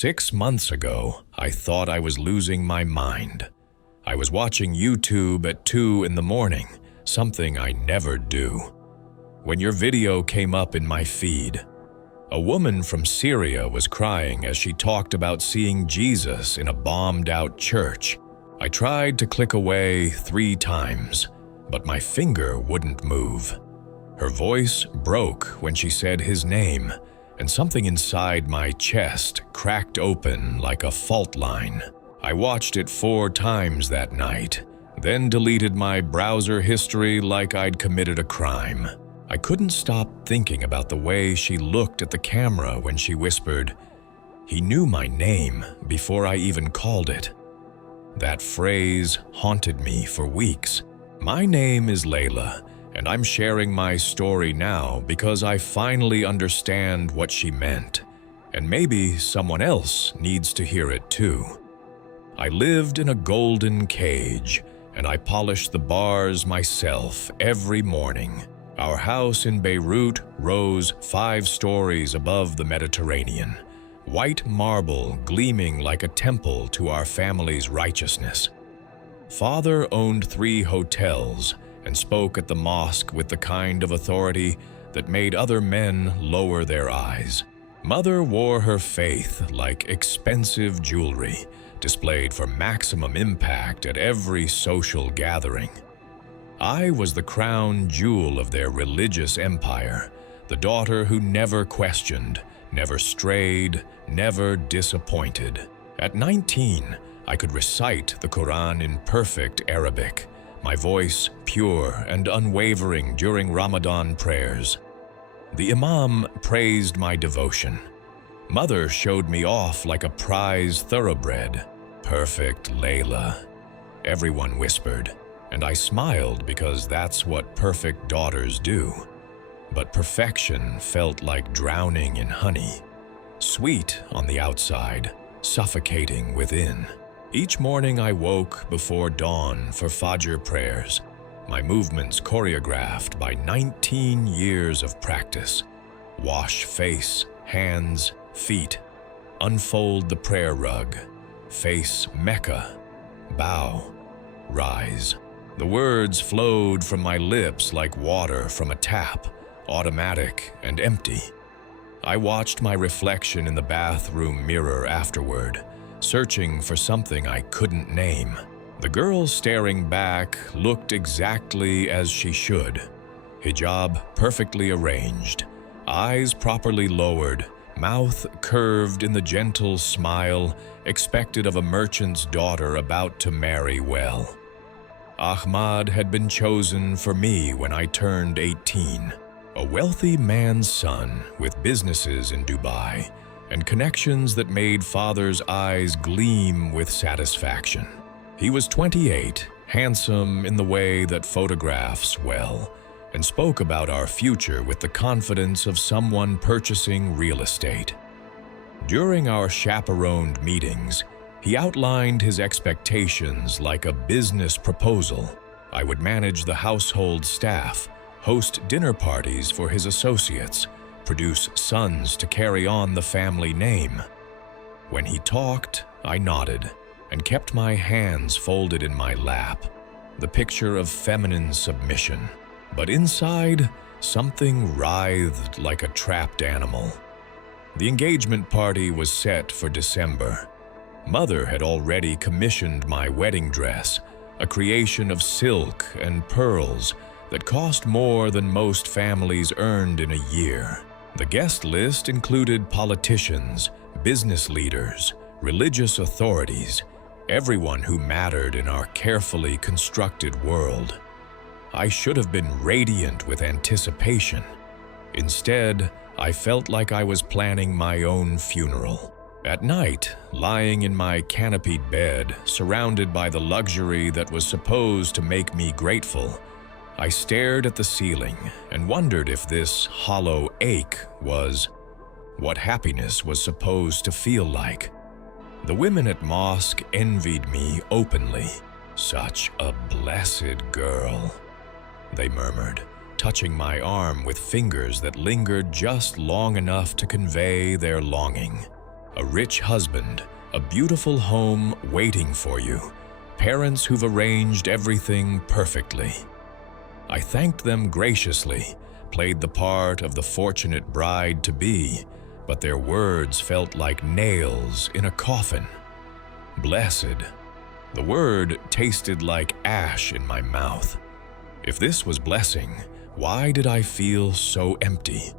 6 months ago, I thought I was losing my mind. I was watching YouTube at 2 in the morning, something I never do, when your video came up in my feed. A woman from Syria was crying as she talked about seeing Jesus in a bombed-out church. I tried to click away 3 times, but my finger wouldn't move. Her voice broke when she said his name, and something inside my chest cracked open like a fault line. I watched it 4 times that night, then deleted my browser history like I'd committed a crime. I couldn't stop thinking about the way she looked at the camera when she whispered, "He knew my name before I even called it." That phrase haunted me for weeks. My name is Layla, and I'm sharing my story now because I finally understand what she meant, and maybe someone else needs to hear it too. I lived in a golden cage, and I polished the bars myself every morning. Our house in Beirut rose 5 stories above the Mediterranean, white marble gleaming like a temple to our family's righteousness. Father owned 3 hotels and spoke at the mosque with the kind of authority that made other men lower their eyes. Mother wore her faith like expensive jewelry, displayed for maximum impact at every social gathering. I was the crown jewel of their religious empire, the daughter who never questioned, never strayed, never disappointed. At 19, I could recite the Quran in perfect Arabic, my voice pure and unwavering during Ramadan prayers. The Imam praised my devotion. Mother showed me off like a prize thoroughbred. "Perfect Layla," everyone whispered, and I smiled because that's what perfect daughters do. But perfection felt like drowning in honey, sweet on the outside, suffocating within. Each morning I woke before dawn for Fajr prayers, my movements choreographed by 19 years of practice. Wash face, hands, feet. Unfold the prayer rug. Face Mecca. Bow. Rise. The words flowed from my lips like water from a tap, automatic and empty. I watched my reflection in the bathroom mirror afterward, searching for something I couldn't name. The girl staring back looked exactly as she should. Hijab perfectly arranged, eyes properly lowered, mouth curved in the gentle smile expected of a merchant's daughter about to marry well. Ahmad had been chosen for me when I turned 18, a wealthy man's son with businesses in Dubai and connections that made father's eyes gleam with satisfaction. He was 28, handsome in the way that photographs well, and spoke about our future with the confidence of someone purchasing real estate. During our chaperoned meetings, he outlined his expectations like a business proposal. I would manage the household staff, host dinner parties for his associates, produce sons to carry on the family name. When he talked, I nodded and kept my hands folded in my lap, the picture of feminine submission. But inside, something writhed like a trapped animal. The engagement party was set for December. Mother had already commissioned my wedding dress, a creation of silk and pearls that cost more than most families earned in a year. The guest list included politicians, business leaders, religious authorities, everyone who mattered in our carefully constructed world. I should have been radiant with anticipation. Instead, I felt like I was planning my own funeral. At night, lying in my canopied bed, surrounded by the luxury that was supposed to make me grateful, I stared at the ceiling and wondered if this hollow ache was what happiness was supposed to feel like. The women at mosque envied me openly. "Such a blessed girl," they murmured, touching my arm with fingers that lingered just long enough to convey their longing. a rich husband, a beautiful home waiting for you, parents who've arranged everything perfectly. I thanked them graciously, played the part of the fortunate bride-to-be, but their words felt like nails in a coffin. Blessed. The word tasted like ash in my mouth. If this was blessing, why did I feel so empty?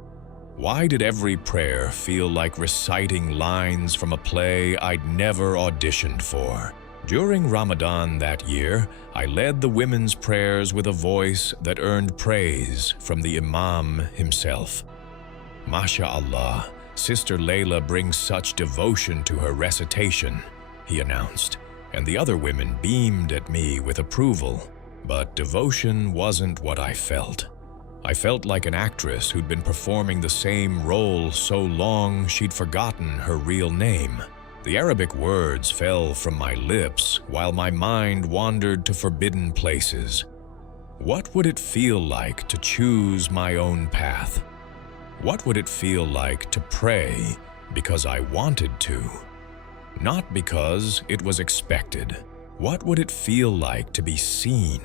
Why did every prayer feel like reciting lines from a play I'd never auditioned for? During Ramadan that year, I led the women's prayers with a voice that earned praise from the Imam himself. MashaAllah, Sister Layla brings such devotion to her recitation, he announced, and the other women beamed at me with approval. But devotion wasn't what I felt. I felt like an actress who'd been performing the same role so long she'd forgotten her real name. The Arabic words fell from my lips while my mind wandered to forbidden places. What would it feel like to choose my own path? What would it feel like to pray because I wanted to, not because it was expected? What would it feel like to be seen,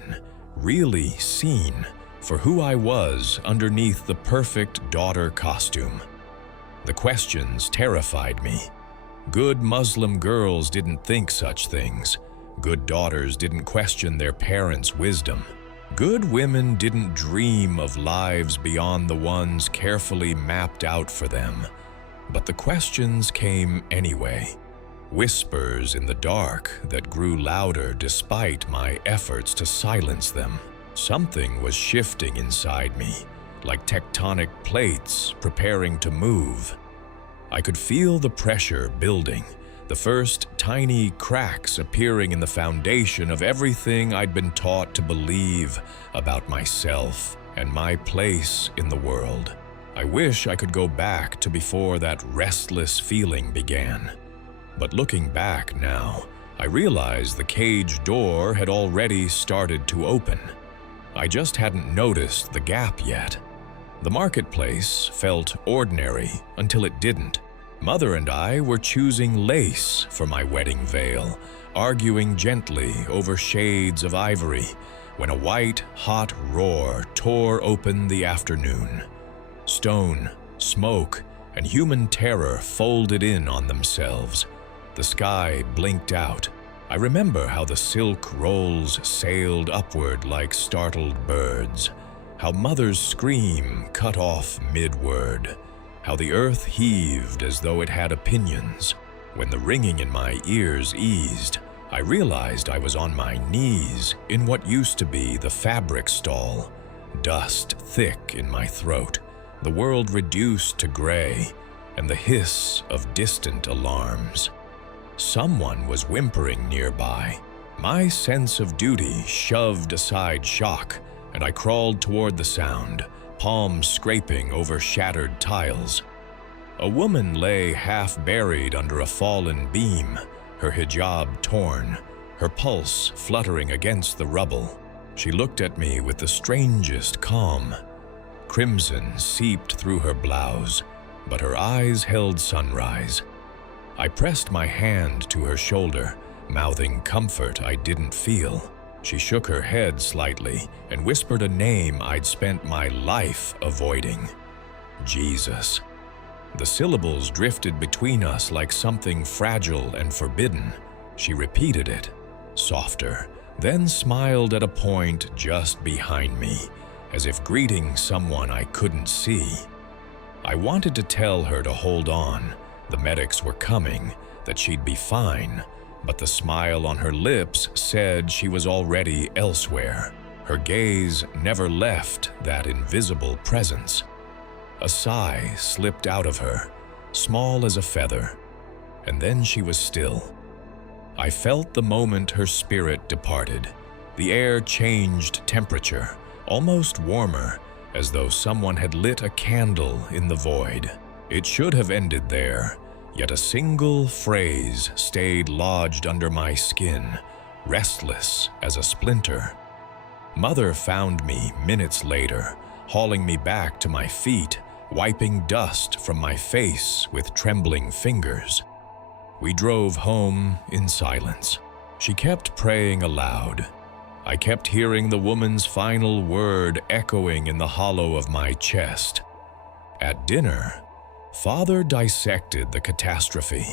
really seen, for who I was underneath the perfect daughter costume? The questions terrified me. Good Muslim girls didn't think such things. Good daughters didn't question their parents' wisdom. Good women didn't dream of lives beyond the ones carefully mapped out for them. But the questions came anyway. Whispers in the dark that grew louder despite my efforts to silence them. Something was shifting inside me, like tectonic plates preparing to move. I could feel the pressure building, the first tiny cracks appearing in the foundation of everything I'd been taught to believe about myself and my place in the world. I wish I could go back to before that restless feeling began. But looking back now, I realized the cage door had already started to open. I just hadn't noticed the gap yet. The marketplace felt ordinary until it didn't. Mother and I were choosing lace for my wedding veil, arguing gently over shades of ivory, when a white, hot roar tore open the afternoon. Stone, smoke, and human terror folded in on themselves. The sky blinked out. I remember how the silk rolls sailed upward like startled birds, how Mother's scream cut off mid-word, how the earth heaved as though it had opinions. When the ringing in my ears eased, I realized I was on my knees in what used to be the fabric stall, dust thick in my throat, the world reduced to gray, and the hiss of distant alarms. Someone was whimpering nearby. My sense of duty shoved aside shock, and I crawled toward the sound, palms scraping over shattered tiles. A woman lay half-buried under a fallen beam, her hijab torn, her pulse fluttering against the rubble. She looked at me with the strangest calm. Crimson seeped through her blouse, but her eyes held sunrise. I pressed my hand to her shoulder, mouthing comfort I didn't feel. She shook her head slightly and whispered a name I'd spent my life avoiding. Jesus. The syllables drifted between us like something fragile and forbidden. She repeated it, softer, then smiled at a point just behind me, as if greeting someone I couldn't see. I wanted to tell her to hold on. The medics were coming, that she'd be fine, but the smile on her lips said she was already elsewhere. Her gaze never left that invisible presence. A sigh slipped out of her, small as a feather, and then she was still. I felt the moment her spirit departed. The air changed temperature, almost warmer, as though someone had lit a candle in the void. It should have ended there, yet a single phrase stayed lodged under my skin, restless as a splinter. Mother found me minutes later, hauling me back to my feet, wiping dust from my face with trembling fingers. We drove home in silence. She kept praying aloud. I kept hearing the woman's final word echoing in the hollow of my chest. At dinner, Father dissected the catastrophe.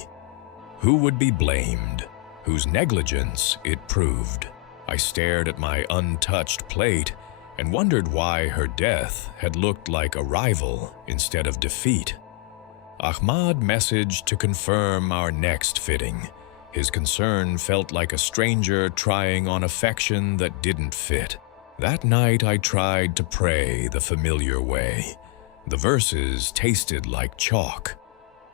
Who would be blamed? Whose negligence it proved? I stared at my untouched plate and wondered why her death had looked like arrival instead of defeat. Ahmad messaged to confirm our next fitting. His concern felt like a stranger trying on affection that didn't fit. That night I tried to pray the familiar way. The verses tasted like chalk.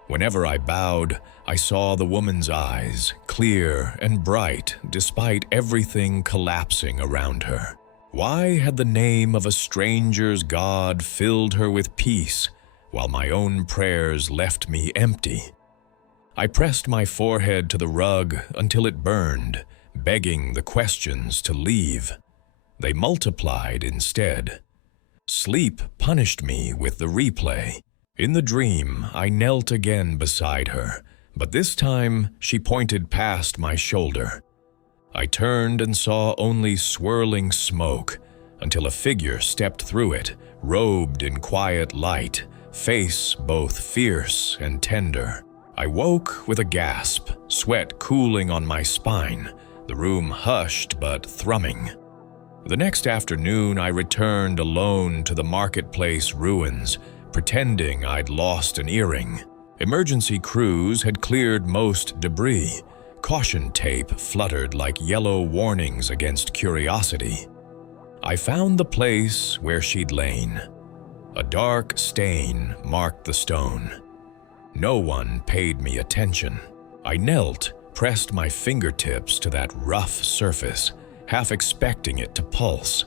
Whenever I bowed, I saw the woman's eyes, clear and bright despite everything collapsing around her. Why had the name of a stranger's God filled her with peace, while my own prayers left me empty? I pressed my forehead to the rug until it burned, begging the questions to leave. They multiplied instead. Sleep punished me with the replay. In the dream, I knelt again beside her, but this time she pointed past my shoulder. I turned and saw only swirling smoke until a figure stepped through it, robed in quiet light, face both fierce and tender. I woke with a gasp, sweat cooling on my spine, the room hushed but thrumming. The next afternoon, I returned alone to the marketplace ruins, pretending I'd lost an earring. Emergency crews had cleared most debris. Caution tape fluttered like yellow warnings against curiosity. I found the place where she'd lain. A dark stain marked the stone. No one paid me attention. I knelt, pressed my fingertips to that rough surface, half expecting it to pulse.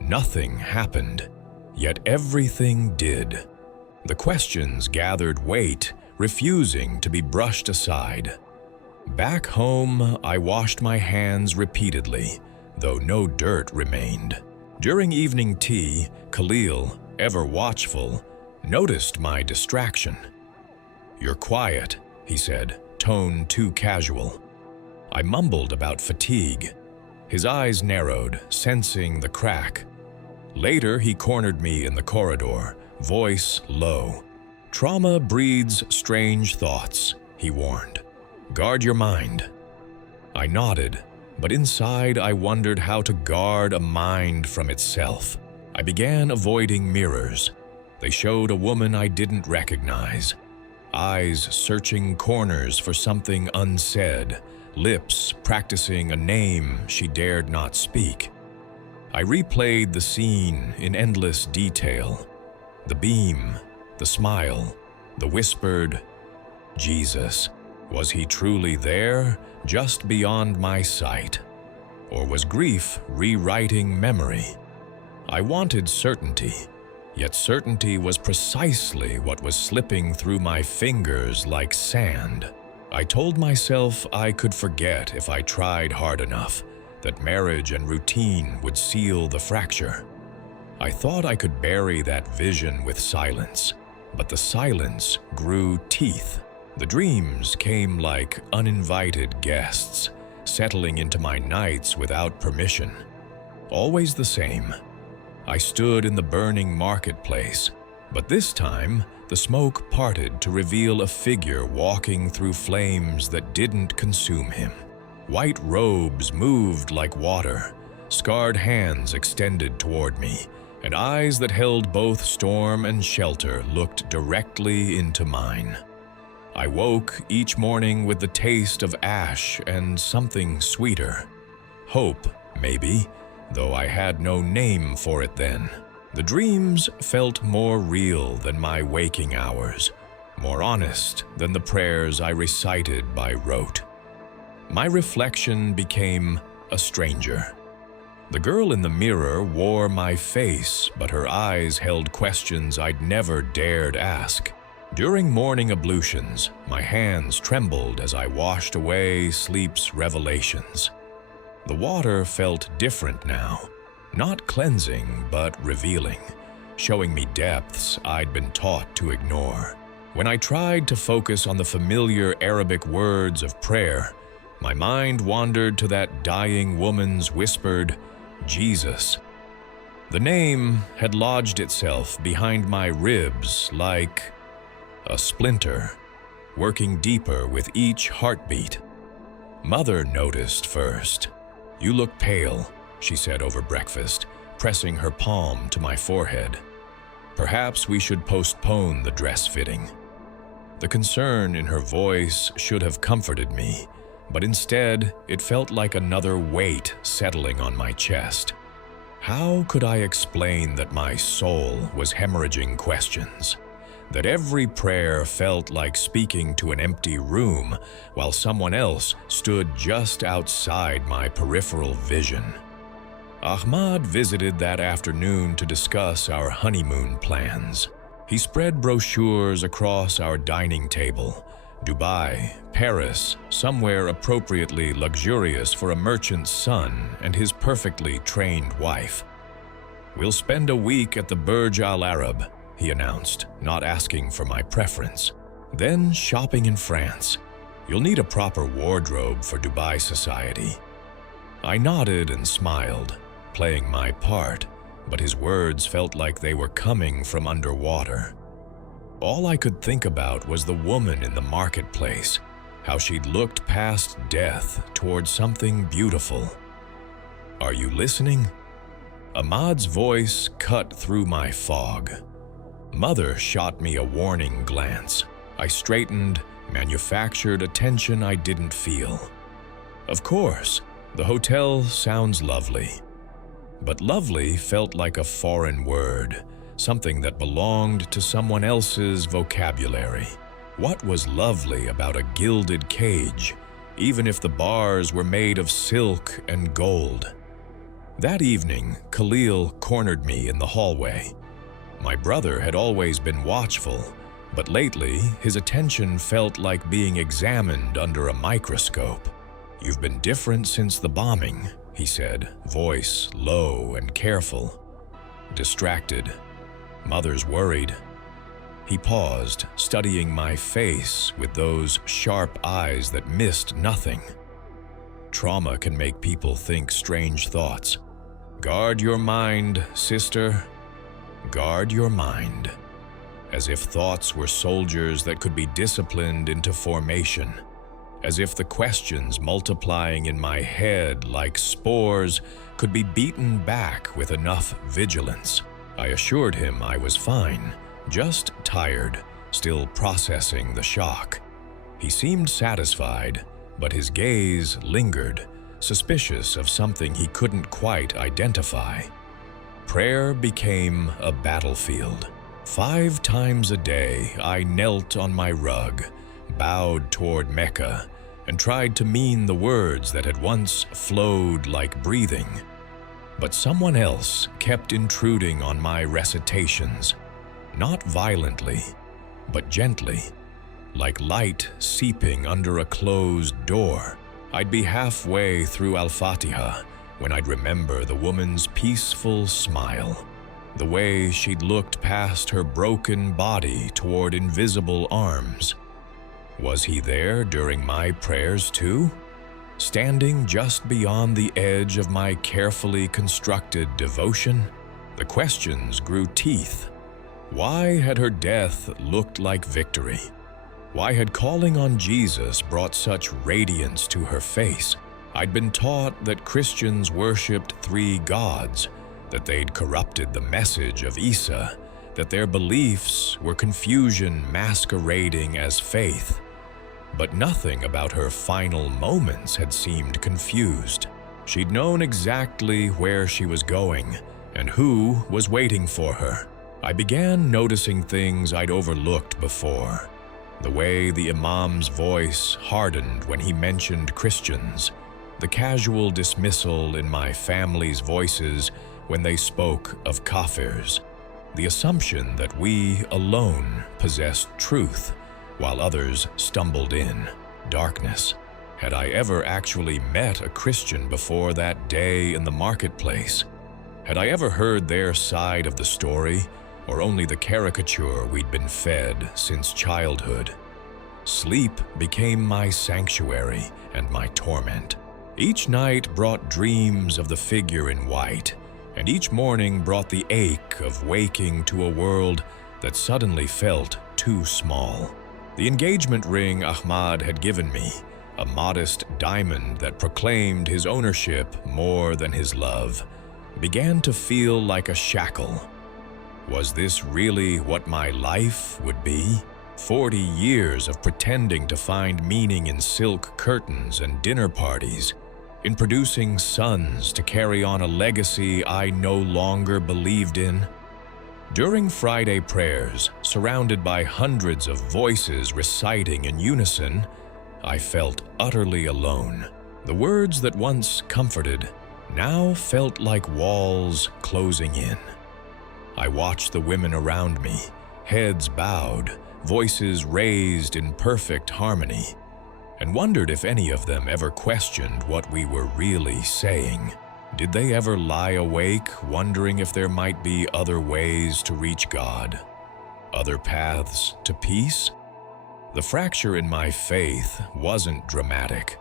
Nothing happened, yet everything did. The questions gathered weight, refusing to be brushed aside. Back home, I washed my hands repeatedly, though no dirt remained. During evening tea, Khalil, ever watchful, noticed my distraction. "You're quiet," he said, tone too casual. I mumbled about fatigue. His eyes narrowed, sensing the crack. Later, he cornered me in the corridor, voice low. "Trauma breeds strange thoughts," he warned. "Guard your mind." I nodded, but inside I wondered how to guard a mind from itself. I began avoiding mirrors. They showed a woman I didn't recognize. Eyes searching corners for something unsaid, lips practicing a name she dared not speak. I replayed the scene in endless detail. The beam, the smile, the whispered, "Jesus." Was he truly there, just beyond my sight? Or was grief rewriting memory? I wanted certainty, yet certainty was precisely what was slipping through my fingers like sand. I told myself I could forget if I tried hard enough, that marriage and routine would seal the fracture. I thought I could bury that vision with silence, but the silence grew teeth. The dreams came like uninvited guests, settling into my nights without permission. Always the same. I stood in the burning marketplace, but this time the smoke parted to reveal a figure walking through flames that didn't consume him. White robes moved like water, scarred hands extended toward me, and eyes that held both storm and shelter looked directly into mine. I woke each morning with the taste of ash and something sweeter. Hope, maybe, though I had no name for it then. The dreams felt more real than my waking hours, more honest than the prayers I recited by rote. My reflection became a stranger. The girl in the mirror wore my face, but her eyes held questions I'd never dared ask. During morning ablutions, my hands trembled as I washed away sleep's revelations. The water felt different now, not cleansing but revealing, showing me depths I'd been taught to ignore. When I tried to focus on the familiar Arabic words of prayer, my mind wandered to that dying woman's whispered, Jesus. The name had lodged itself behind my ribs like a splinter, working deeper with each heartbeat. Mother noticed first. "You look pale," she said over breakfast, pressing her palm to my forehead. Perhaps we should postpone the dress fitting. The concern in her voice should have comforted me, but instead it felt like another weight settling on my chest. How could I explain that my soul was hemorrhaging questions? That every prayer felt like speaking to an empty room while someone else stood just outside my peripheral vision? Ahmad visited that afternoon to discuss our honeymoon plans. He spread brochures across our dining table. Dubai, Paris, somewhere appropriately luxurious for a merchant's son and his perfectly trained wife. "We'll spend a week at the Burj Al Arab," he announced, not asking for my preference. "Then shopping in France. You'll need a proper wardrobe for Dubai society." I nodded and smiled, playing my part, but his words felt like they were coming from underwater. All I could think about was the woman in the marketplace, how she'd looked past death toward something beautiful. "Are you listening?" Ahmad's voice cut through my fog. Mother shot me a warning glance. I straightened, manufactured a tension I didn't feel. Of course, the hotel sounds lovely. But lovely felt like a foreign word, something that belonged to someone else's vocabulary. What was lovely about a gilded cage, even if the bars were made of silk and gold? That evening, Khalil cornered me in the hallway. My brother had always been watchful, but lately his attention felt like being examined under a microscope. "You've been different since the bombing," he said, voice low and careful. "Distracted. Mother's worried." He paused, studying my face with those sharp eyes that missed nothing. "Trauma can make people think strange thoughts. Guard your mind, sister. Guard your mind." As if thoughts were soldiers that could be disciplined into formation. As if the questions multiplying in my head like spores could be beaten back with enough vigilance. I assured him I was fine, just tired, still processing the shock. He seemed satisfied, but his gaze lingered, suspicious of something he couldn't quite identify. Prayer became a battlefield. 5 times a day, I knelt on my rug, bowed toward Mecca, and tried to mean the words that had once flowed like breathing. But someone else kept intruding on my recitations, not violently, but gently, like light seeping under a closed door. I'd be halfway through Al-Fatiha when I'd remember the woman's peaceful smile, the way she'd looked past her broken body toward invisible arms. Was he there during my prayers too? Standing just beyond the edge of my carefully constructed devotion? The questions grew teeth. Why had her death looked like victory? Why had calling on Jesus brought such radiance to her face? I'd been taught that Christians worshipped 3 gods, that they'd corrupted the message of Isa, that their beliefs were confusion masquerading as faith. But nothing about her final moments had seemed confused. She'd known exactly where she was going and who was waiting for her. I began noticing things I'd overlooked before. The way the imam's voice hardened when he mentioned Christians, the casual dismissal in my family's voices when they spoke of kafirs, the assumption that we alone possessed truth while others stumbled in darkness. Had I ever actually met a Christian before that day in the marketplace? Had I ever heard their side of the story, or only the caricature we'd been fed since childhood. Sleep became my sanctuary and my torment. Each night brought dreams of the figure in white, and each morning brought the ache of waking to a world that suddenly felt too small. The engagement ring Ahmad had given me, a modest diamond that proclaimed his ownership more than his love, began to feel like a shackle. Was this really what my life would be? 40 years of pretending to find meaning in silk curtains and dinner parties, in producing sons to carry on a legacy I no longer believed in? During Friday prayers, surrounded by hundreds of voices reciting in unison, I felt utterly alone. The words that once comforted now felt like walls closing in. I watched the women around me, heads bowed, voices raised in perfect harmony, and wondered if any of them ever questioned what we were really saying. Did they ever lie awake, wondering if there might be other ways to reach God, other paths to peace? The fracture in my faith wasn't dramatic.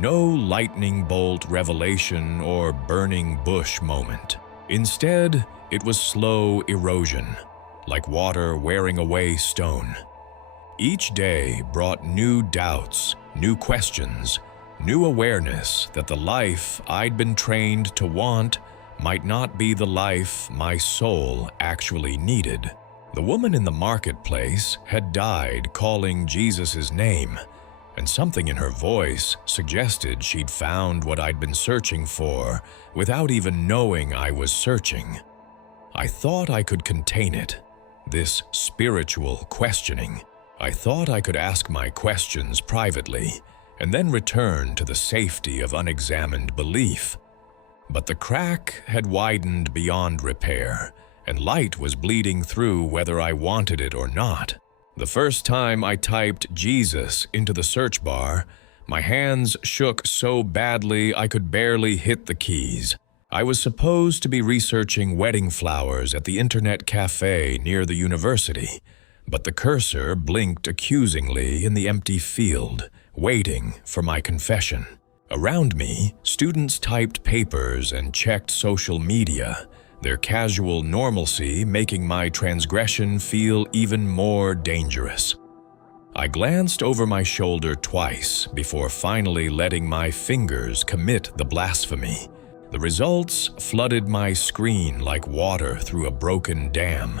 No lightning bolt revelation or burning bush moment. Instead, it was slow erosion, like water wearing away stone. Each day brought new doubts, new questions, new awareness that the life I'd been trained to want might not be the life my soul actually needed. The woman in the marketplace had died calling Jesus' name, and something in her voice suggested she'd found what I'd been searching for without even knowing I was searching. I thought I could contain it, this spiritual questioning. I thought I could ask my questions privately and then return to the safety of unexamined belief. But the crack had widened beyond repair, and light was bleeding through whether I wanted it or not. The first time I typed Jesus into the search bar, my hands shook so badly I could barely hit the keys. I was supposed to be researching wedding flowers at the internet cafe near the university, but the cursor blinked accusingly in the empty field, waiting for my confession. Around me, students typed papers and checked social media, their casual normalcy making my transgression feel even more dangerous. I glanced over my shoulder twice before finally letting my fingers commit the blasphemy. The results flooded my screen like water through a broken dam.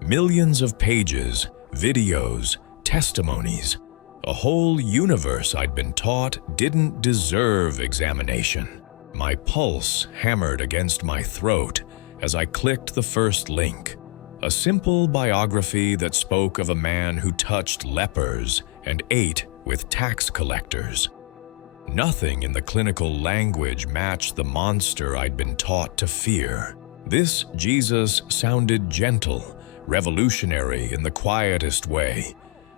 Millions of pages, videos, testimonies, a whole universe I'd been taught didn't deserve examination. My pulse hammered against my throat as I clicked the first link, a simple biography that spoke of a man who touched lepers and ate with tax collectors. Nothing in the clinical language matched the monster I'd been taught to fear. This Jesus sounded gentle, revolutionary in the quietest way,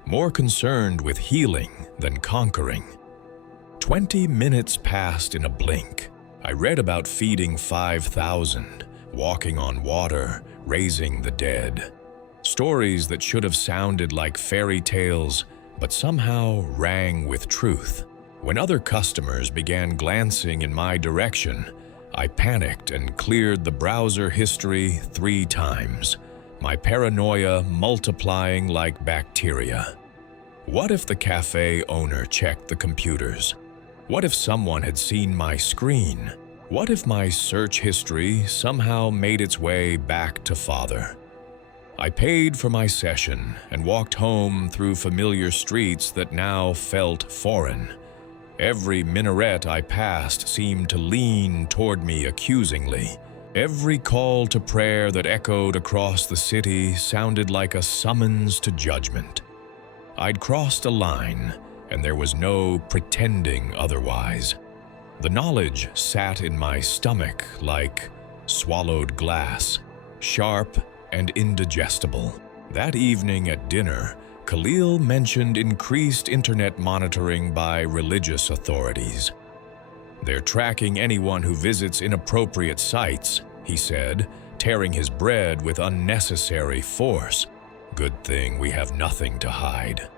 more concerned with healing than conquering. 20 minutes passed in a blink. I read about feeding 5,000, walking on water, raising the dead. Stories that should have sounded like fairy tales, but somehow rang with truth. When other customers began glancing in my direction, I panicked and cleared the browser history 3 times, my paranoia multiplying like bacteria. What if the cafe owner checked the computers? What if someone had seen my screen? What if my search history somehow made its way back to Father? I paid for my session and walked home through familiar streets that now felt foreign. Every minaret I passed seemed to lean toward me accusingly. Every call to prayer that echoed across the city sounded like a summons to judgment. I'd crossed a line, and there was no pretending otherwise. The knowledge sat in my stomach like swallowed glass, sharp and indigestible. That evening at dinner, Khalil mentioned increased internet monitoring by religious authorities. "They're tracking anyone who visits inappropriate sites," he said, tearing his bread with unnecessary force. Good thing we have nothing to hide.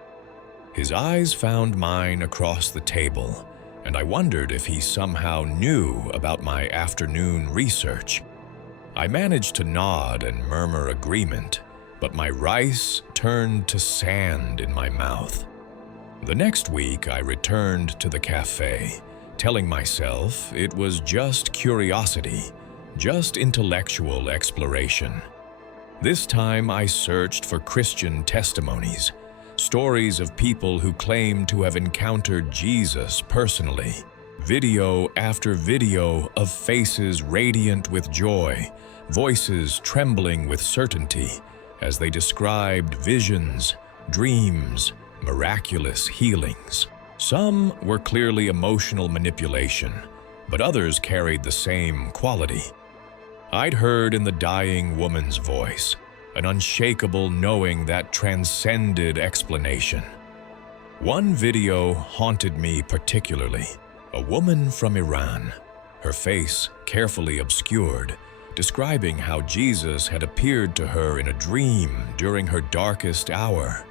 His eyes found mine across the table, and I wondered if he somehow knew about my afternoon research. I managed to nod and murmur agreement, but my rice turned to sand in my mouth. The next week, I returned to the cafe, telling myself it was just curiosity, just intellectual exploration. This time, I searched for Christian testimonies, stories of people who claimed to have encountered Jesus personally. Video after video of faces radiant with joy, voices trembling with certainty as they described visions, dreams, miraculous healings. Some were clearly emotional manipulation, but others carried the same quality. I'd heard in the dying woman's voice an unshakable knowing that transcended explanation. One video haunted me particularly. A woman from Iran, her face carefully obscured, describing how Jesus had appeared to her in a dream during her darkest hour.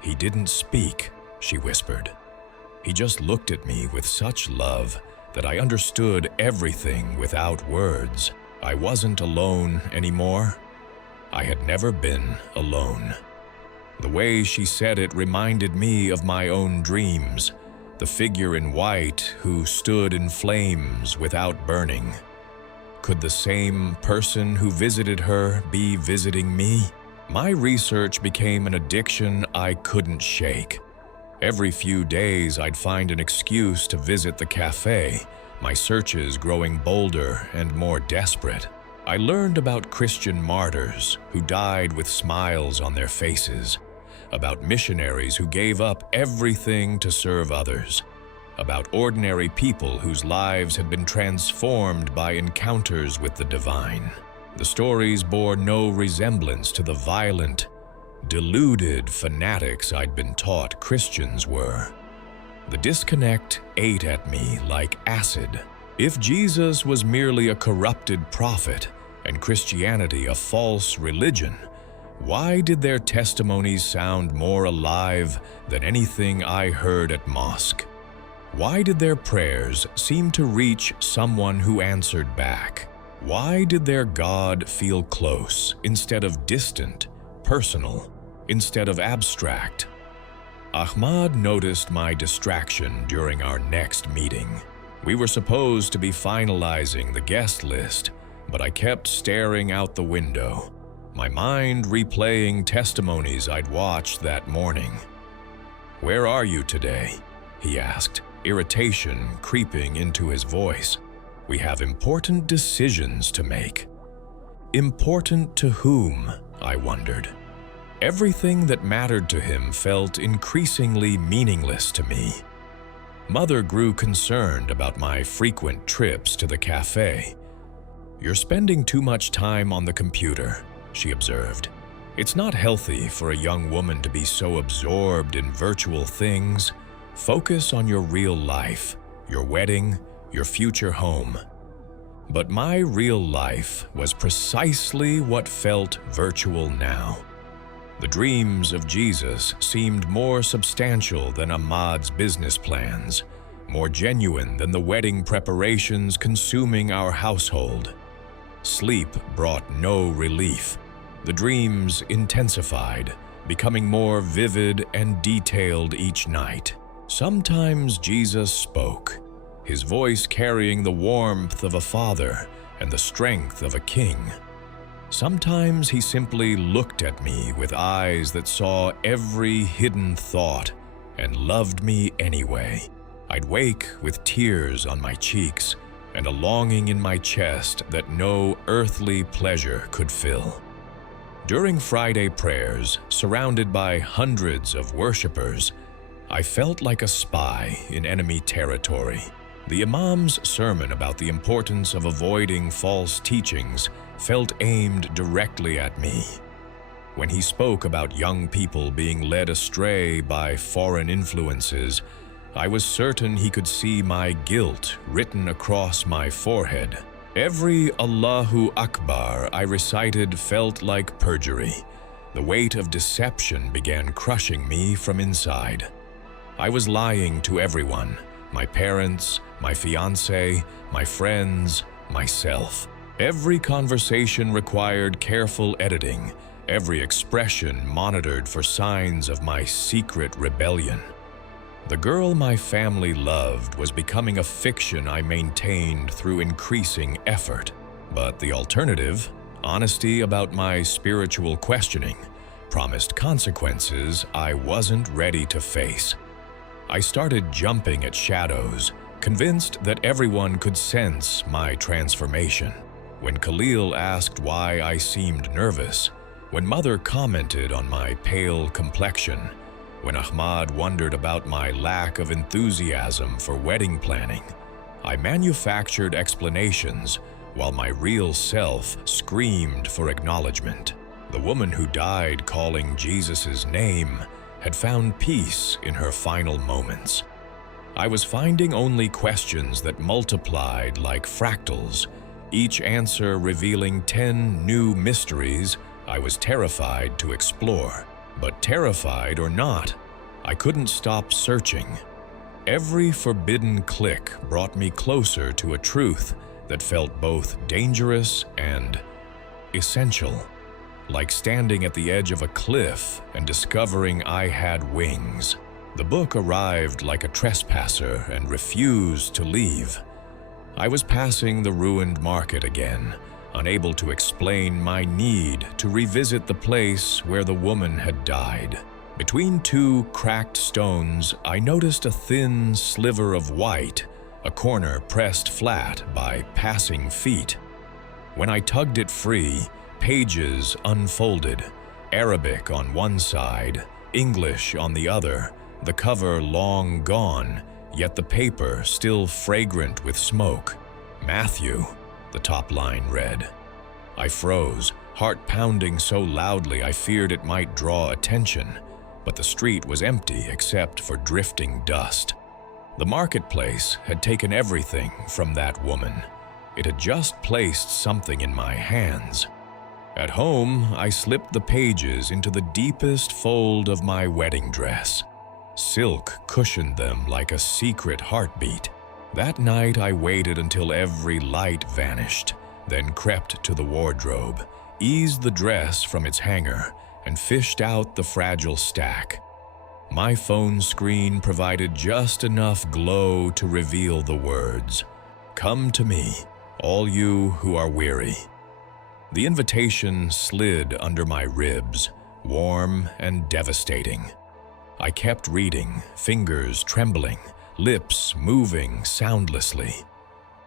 "He didn't speak," she whispered. "He just looked at me with such love that I understood everything without words. I wasn't alone anymore. I had never been alone." The way she said it reminded me of my own dreams, the figure in white who stood in flames without burning. Could the same person who visited her be visiting me? My research became an addiction I couldn't shake. Every few days, I'd find an excuse to visit the cafe, my searches growing bolder and more desperate. I learned about Christian martyrs who died with smiles on their faces, about missionaries who gave up everything to serve others, about ordinary people whose lives had been transformed by encounters with the divine. The stories bore no resemblance to the violent, deluded fanatics I'd been taught Christians were. The disconnect ate at me like acid. If Jesus was merely a corrupted prophet and Christianity a false religion, why did their testimonies sound more alive than anything I heard at mosque? Why did their prayers seem to reach someone who answered back? Why did their God feel close instead of distant, personal instead of abstract? Ahmad noticed my distraction during our next meeting. We were supposed to be finalizing the guest list, but I kept staring out the window, my mind replaying testimonies I'd watched that morning. "Where are you today?" he asked, irritation creeping into his voice. "We have important decisions to make." Important to whom? I wondered. Everything that mattered to him felt increasingly meaningless to me. Mother grew concerned about my frequent trips to the cafe. "You're spending too much time on the computer," she observed. "It's not healthy for a young woman to be so absorbed in virtual things. Focus on your real life, your wedding, your future home." But my real life was precisely what felt virtual now. The dreams of Jesus seemed more substantial than Ahmad's business plans, more genuine than the wedding preparations consuming our household. Sleep brought no relief. The dreams intensified, becoming more vivid and detailed each night. Sometimes Jesus spoke, his voice carrying the warmth of a father and the strength of a king. Sometimes he simply looked at me with eyes that saw every hidden thought and loved me anyway. I'd wake with tears on my cheeks and a longing in my chest that no earthly pleasure could fill. During Friday prayers, surrounded by hundreds of worshipers, I felt like a spy in enemy territory. The Imam's sermon about the importance of avoiding false teachings felt aimed directly at me. When he spoke about young people being led astray by foreign influences, I was certain he could see my guilt written across my forehead. Every Allahu Akbar I recited felt like perjury. The weight of deception began crushing me from inside. I was lying to everyone, my parents, my fiancé, my friends, myself. Every conversation required careful editing, every expression monitored for signs of my secret rebellion. The girl my family loved was becoming a fiction I maintained through increasing effort. But the alternative, honesty about my spiritual questioning, promised consequences I wasn't ready to face. I started jumping at shadows, convinced that everyone could sense my transformation. When Khalil asked why I seemed nervous, when Mother commented on my pale complexion, when Ahmad wondered about my lack of enthusiasm for wedding planning, I manufactured explanations while my real self screamed for acknowledgement. The woman who died calling Jesus' name had found peace in her final moments. I was finding only questions that multiplied like fractals, each answer revealing 10 new mysteries I was terrified to explore. But terrified or not, I couldn't stop searching. Every forbidden click brought me closer to a truth that felt both dangerous and essential, like standing at the edge of a cliff and discovering I had wings. The book arrived like a trespasser and refused to leave. I was passing the ruined market again, unable to explain my need to revisit the place where the woman had died. Between two cracked stones, I noticed a thin sliver of white, a corner pressed flat by passing feet. When I tugged it free, pages unfolded, Arabic on one side, English on the other, the cover long gone, yet the paper still fragrant with smoke. Matthew, the top line read. I froze, heart pounding so loudly I feared it might draw attention, but the street was empty except for drifting dust. The marketplace had taken everything from that woman. It had just placed something in my hands. At home, I slipped the pages into the deepest fold of my wedding dress. Silk cushioned them like a secret heartbeat. That night, I waited until every light vanished, then crept to the wardrobe, eased the dress from its hanger, and fished out the fragile stack. My phone screen provided just enough glow to reveal the words, "Come to me, all you who are weary." The invitation slid under my ribs, warm and devastating. I kept reading, fingers trembling, lips moving soundlessly.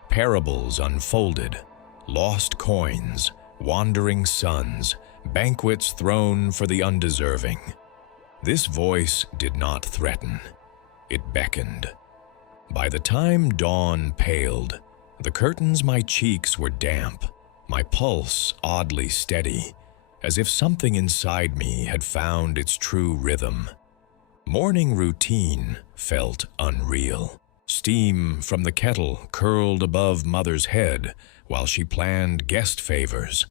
Parables unfolded, lost coins, wandering sons, banquets thrown for the undeserving. This voice did not threaten. It beckoned. By the time dawn paled, the curtains my cheeks were damp, my pulse oddly steady, as if something inside me had found its true rhythm. Morning routine felt unreal. Steam from the kettle curled above Mother's head while she planned guest favors.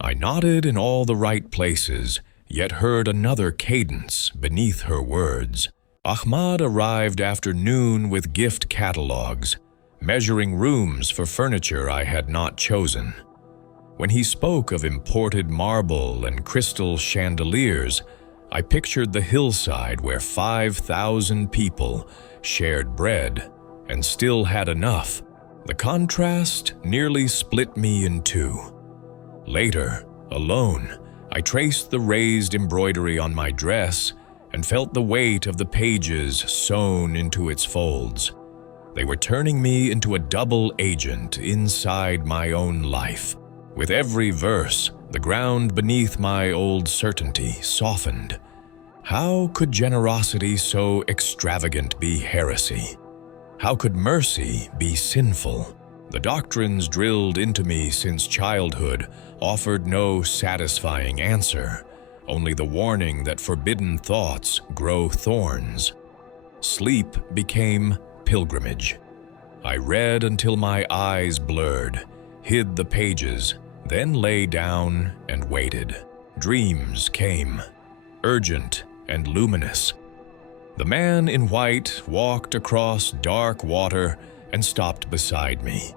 I nodded in all the right places, yet heard another cadence beneath her words. Ahmad arrived after noon with gift catalogs, measuring rooms for furniture I had not chosen. When he spoke of imported marble and crystal chandeliers, I pictured the hillside where 5,000 people shared bread and still had enough. The contrast nearly split me in two. Later, alone, I traced the raised embroidery on my dress and felt the weight of the pages sewn into its folds. They were turning me into a double agent inside my own life. With every verse, the ground beneath my old certainty softened. How could generosity so extravagant be heresy? How could mercy be sinful? The doctrines drilled into me since childhood offered no satisfying answer, only the warning that forbidden thoughts grow thorns. Sleep became pilgrimage. I read until my eyes blurred, hid the pages, then lay down and waited. Dreams came, urgent and luminous. The man in white walked across dark water and stopped beside me.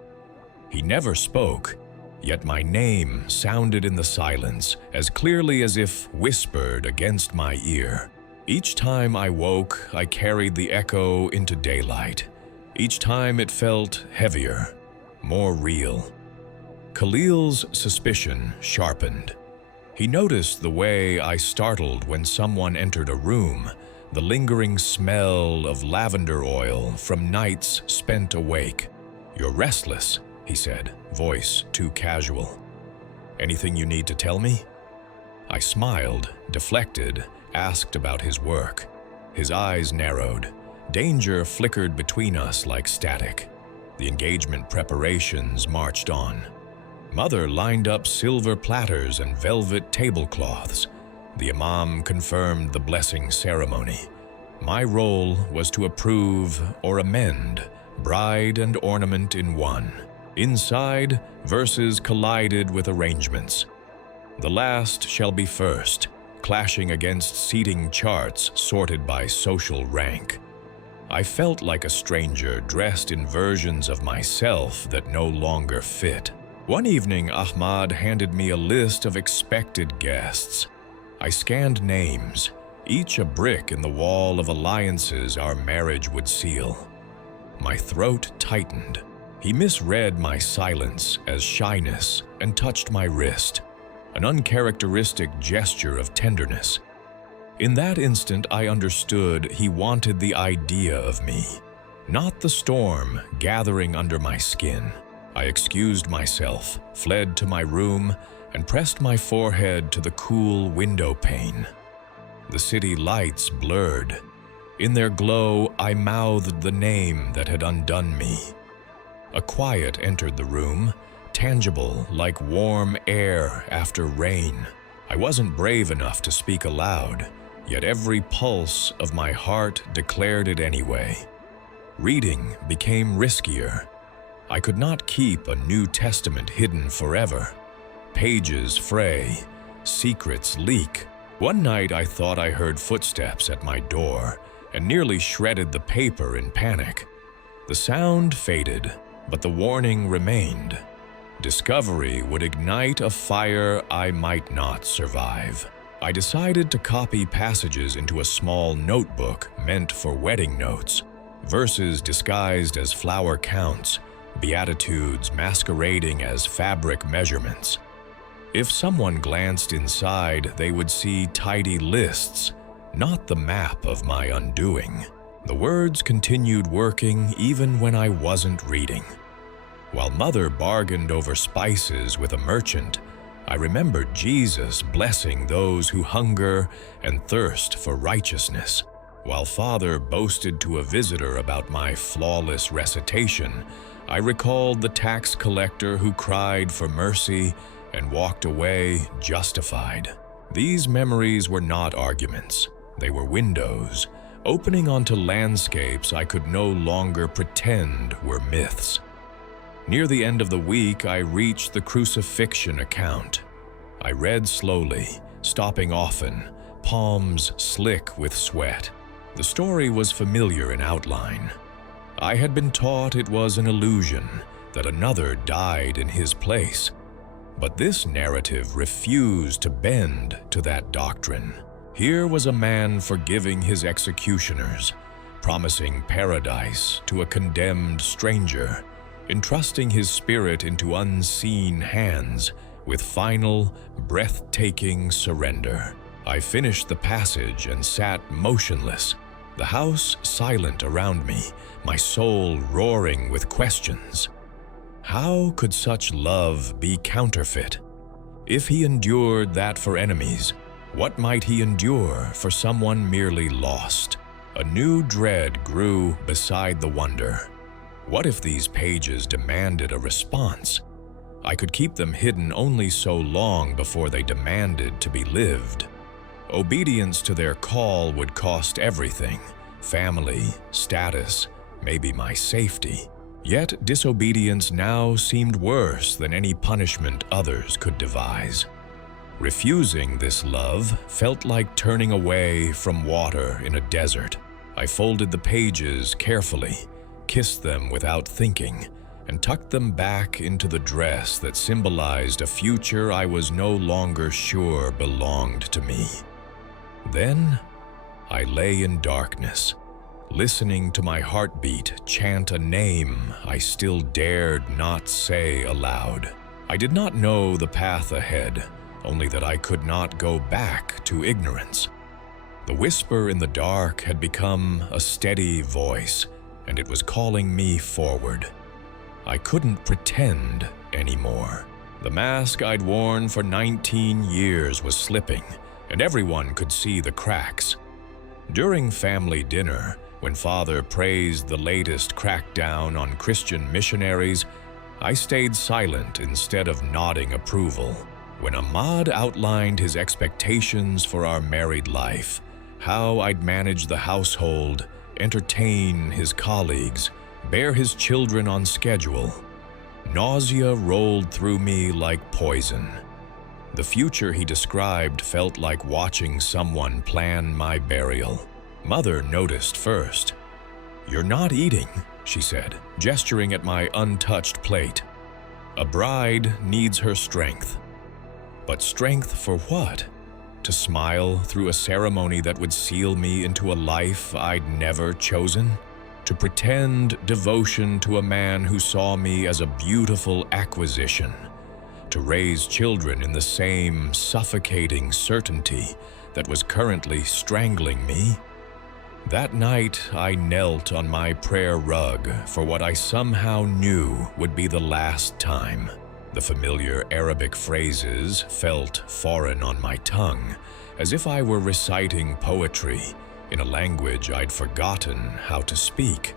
He never spoke, yet my name sounded in the silence as clearly as if whispered against my ear. Each time I woke, I carried the echo into daylight. Each time it felt heavier, more real. Khalil's suspicion sharpened. He noticed the way I startled when someone entered a room, the lingering smell of lavender oil from nights spent awake. "You're restless," he said, voice too casual. "Anything you need to tell me?" I smiled, deflected, asked about his work. His eyes narrowed. Danger flickered between us like static. The engagement preparations marched on. Mother lined up silver platters and velvet tablecloths. The imam confirmed the blessing ceremony. My role was to approve or amend, bride and ornament in one. Inside, verses collided with arrangements. The last shall be first, clashing against seating charts sorted by social rank. I felt like a stranger dressed in versions of myself that no longer fit. One evening, Ahmad handed me a list of expected guests. I scanned names, each a brick in the wall of alliances our marriage would seal. My throat tightened. He misread my silence as shyness and touched my wrist, an uncharacteristic gesture of tenderness. In that instant, I understood he wanted the idea of me, not the storm gathering under my skin. I excused myself, fled to my room, and pressed my forehead to the cool window pane. The city lights blurred. In their glow, I mouthed the name that had undone me. A quiet entered the room, tangible like warm air after rain. I wasn't brave enough to speak aloud, yet every pulse of my heart declared it anyway. Reading became riskier. I could not keep a New Testament hidden forever. Pages fray, secrets leak. One night I thought I heard footsteps at my door and nearly shredded the paper in panic. The sound faded, but the warning remained. Discovery would ignite a fire I might not survive. I decided to copy passages into a small notebook meant for wedding notes, verses disguised as flower counts, beatitudes masquerading as fabric measurements. If someone glanced inside, they would see tidy lists, not the map of my undoing. The words continued working even when I wasn't reading. While Mother bargained over spices with a merchant, I remembered Jesus blessing those who hunger and thirst for righteousness. While Father boasted to a visitor about my flawless recitation, I recalled the tax collector who cried for mercy and walked away justified. These memories were not arguments. They were windows, opening onto landscapes I could no longer pretend were myths. Near the end of the week, I reached the crucifixion account. I read slowly, stopping often, palms slick with sweat. The story was familiar in outline. I had been taught it was an illusion, that another died in his place. But this narrative refused to bend to that doctrine. Here was a man forgiving his executioners, promising paradise to a condemned stranger, entrusting his spirit into unseen hands with final, breathtaking surrender. I finished the passage and sat motionless, the house silent around me, my soul roaring with questions. How could such love be counterfeit? If he endured that for enemies, what might he endure for someone merely lost? A new dread grew beside the wonder. What if these pages demanded a response? I could keep them hidden only so long before they demanded to be lived. Obedience to their call would cost everything: family, status, maybe my safety. Yet disobedience now seemed worse than any punishment others could devise. Refusing this love felt like turning away from water in a desert. I folded the pages carefully, kissed them without thinking, and tucked them back into the dress that symbolized a future I was no longer sure belonged to me. Then, I lay in darkness, listening to my heartbeat chant a name I still dared not say aloud. I did not know the path ahead, only that I could not go back to ignorance. The whisper in the dark had become a steady voice, and it was calling me forward. I couldn't pretend anymore. The mask I'd worn for 19 years was slipping, and everyone could see the cracks. During family dinner, when Father praised the latest crackdown on Christian missionaries, I stayed silent instead of nodding approval. When Ahmad outlined his expectations for our married life, how I'd manage the household, entertain his colleagues, bear his children on schedule, nausea rolled through me like poison. The future he described felt like watching someone plan my burial. Mother noticed first. "You're not eating," she said, gesturing at my untouched plate. "A bride needs her strength." But strength for what? To smile through a ceremony that would seal me into a life I'd never chosen? To pretend devotion to a man who saw me as a beautiful acquisition? To raise children in the same suffocating certainty that was currently strangling me? That night, I knelt on my prayer rug for what I somehow knew would be the last time. The familiar Arabic phrases felt foreign on my tongue, as if I were reciting poetry in a language I'd forgotten how to speak.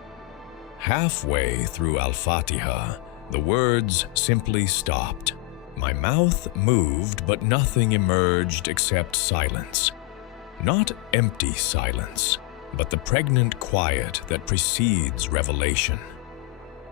Halfway through Al-Fatiha, the words simply stopped. My mouth moved, but nothing emerged except silence. Not empty silence, but the pregnant quiet that precedes revelation.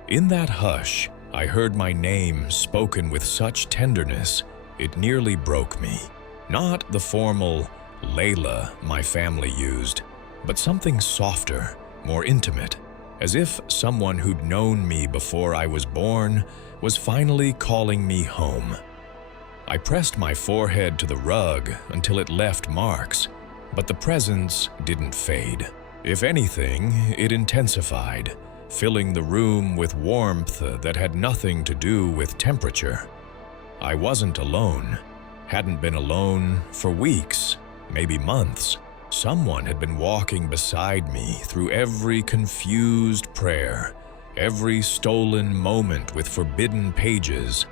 In that hush, I heard my name spoken with such tenderness, it nearly broke me. Not the formal Layla my family used, but something softer, more intimate, as if someone who'd known me before I was born was finally calling me home. I pressed my forehead to the rug until it left marks, but the presence didn't fade. If anything, it intensified, filling the room with warmth that had nothing to do with temperature. I wasn't alone, hadn't been alone for weeks, maybe months. Someone had been walking beside me through every confused prayer, every stolen moment with forbidden pages.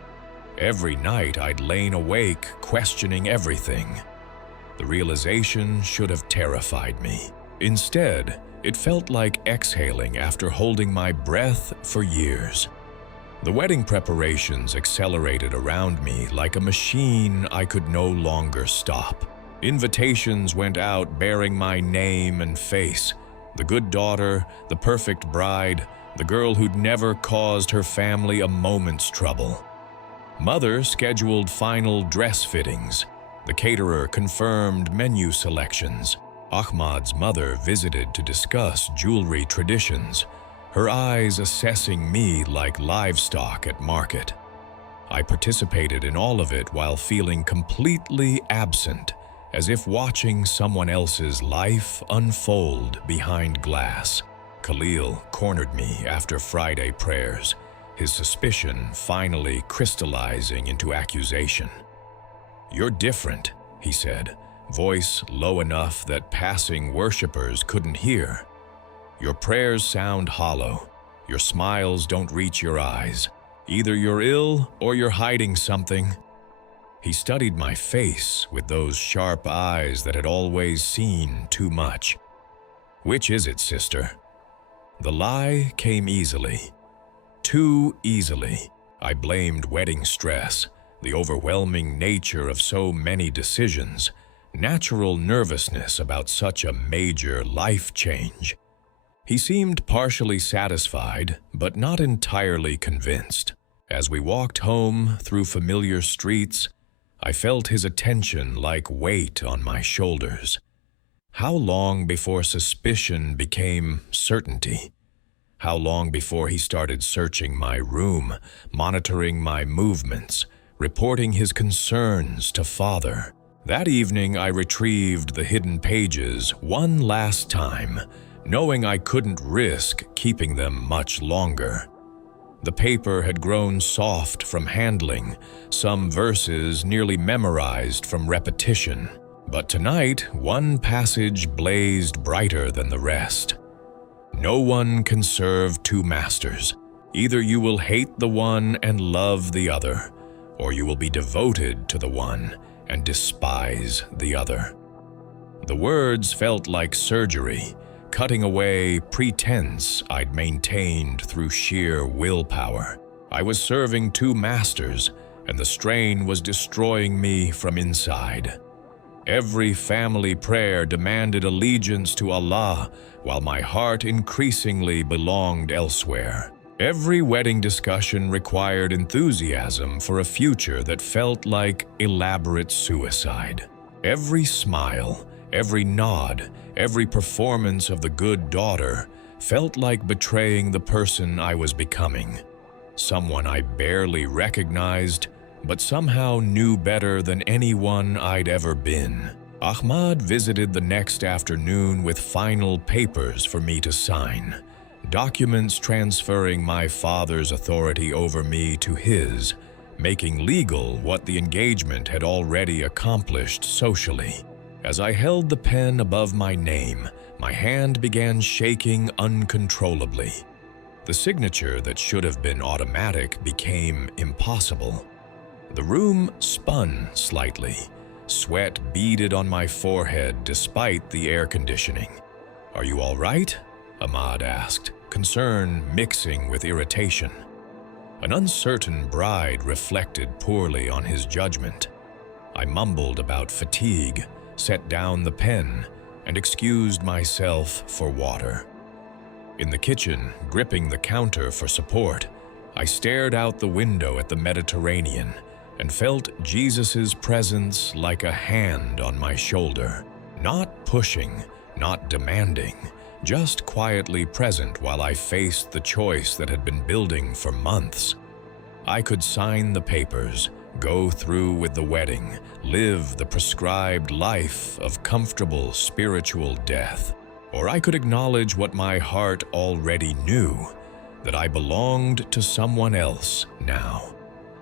Every night I'd lain awake, questioning everything. The realization should have terrified me. Instead, it felt like exhaling after holding my breath for years. The wedding preparations accelerated around me like a machine I could no longer stop. Invitations went out bearing my name and face. The good daughter, the perfect bride, the girl who'd never caused her family a moment's trouble. Mother scheduled final dress fittings. The caterer confirmed menu selections. Ahmad's mother visited to discuss jewelry traditions, her eyes assessing me like livestock at market. I participated in all of it while feeling completely absent, as if watching someone else's life unfold behind glass. Khalil cornered me after Friday prayers, his suspicion finally crystallizing into accusation. "You're different," he said, voice low enough that passing worshipers couldn't hear. "Your prayers sound hollow. Your smiles don't reach your eyes. Either you're ill or you're hiding something." He studied my face with those sharp eyes that had always seen too much. "Which is it, sister?" The lie came easily. Too easily. I blamed wedding stress, the overwhelming nature of so many decisions, natural nervousness about such a major life change. He seemed partially satisfied, but not entirely convinced. As we walked home through familiar streets, I felt his attention like weight on my shoulders. How long before suspicion became certainty? How long before he started searching my room, monitoring my movements, reporting his concerns to Father? That evening, I retrieved the hidden pages one last time, knowing I couldn't risk keeping them much longer. The paper had grown soft from handling, some verses nearly memorized from repetition. But tonight, one passage blazed brighter than the rest. No one can serve two masters. Either you will hate the one and love the other, or you will be devoted to the one and despise the other. The words felt like surgery, cutting away pretense I'd maintained through sheer willpower. I was serving two masters, and the strain was destroying me from inside. Every family prayer demanded allegiance to Allah, while my heart increasingly belonged elsewhere. Every wedding discussion required enthusiasm for a future that felt like elaborate suicide. Every smile, every nod, every performance of the good daughter felt like betraying the person I was becoming. Someone I barely recognized, but somehow knew better than anyone I'd ever been. Ahmad visited the next afternoon with final papers for me to sign, documents transferring my father's authority over me to his, making legal what the engagement had already accomplished socially. As I held the pen above my name, my hand began shaking uncontrollably. The signature that should have been automatic became impossible. The room spun slightly. Sweat beaded on my forehead despite the air conditioning. "Are you all right?" Ahmad asked, concern mixing with irritation. An uncertain bride reflected poorly on his judgment. I mumbled about fatigue, set down the pen, and excused myself for water. In the kitchen, gripping the counter for support, I stared out the window at the Mediterranean and felt Jesus's presence like a hand on my shoulder. Not pushing, not demanding, just quietly present while I faced the choice that had been building for months. I could sign the papers, go through with the wedding, live the prescribed life of comfortable spiritual death. Or I could acknowledge what my heart already knew, that I belonged to someone else now.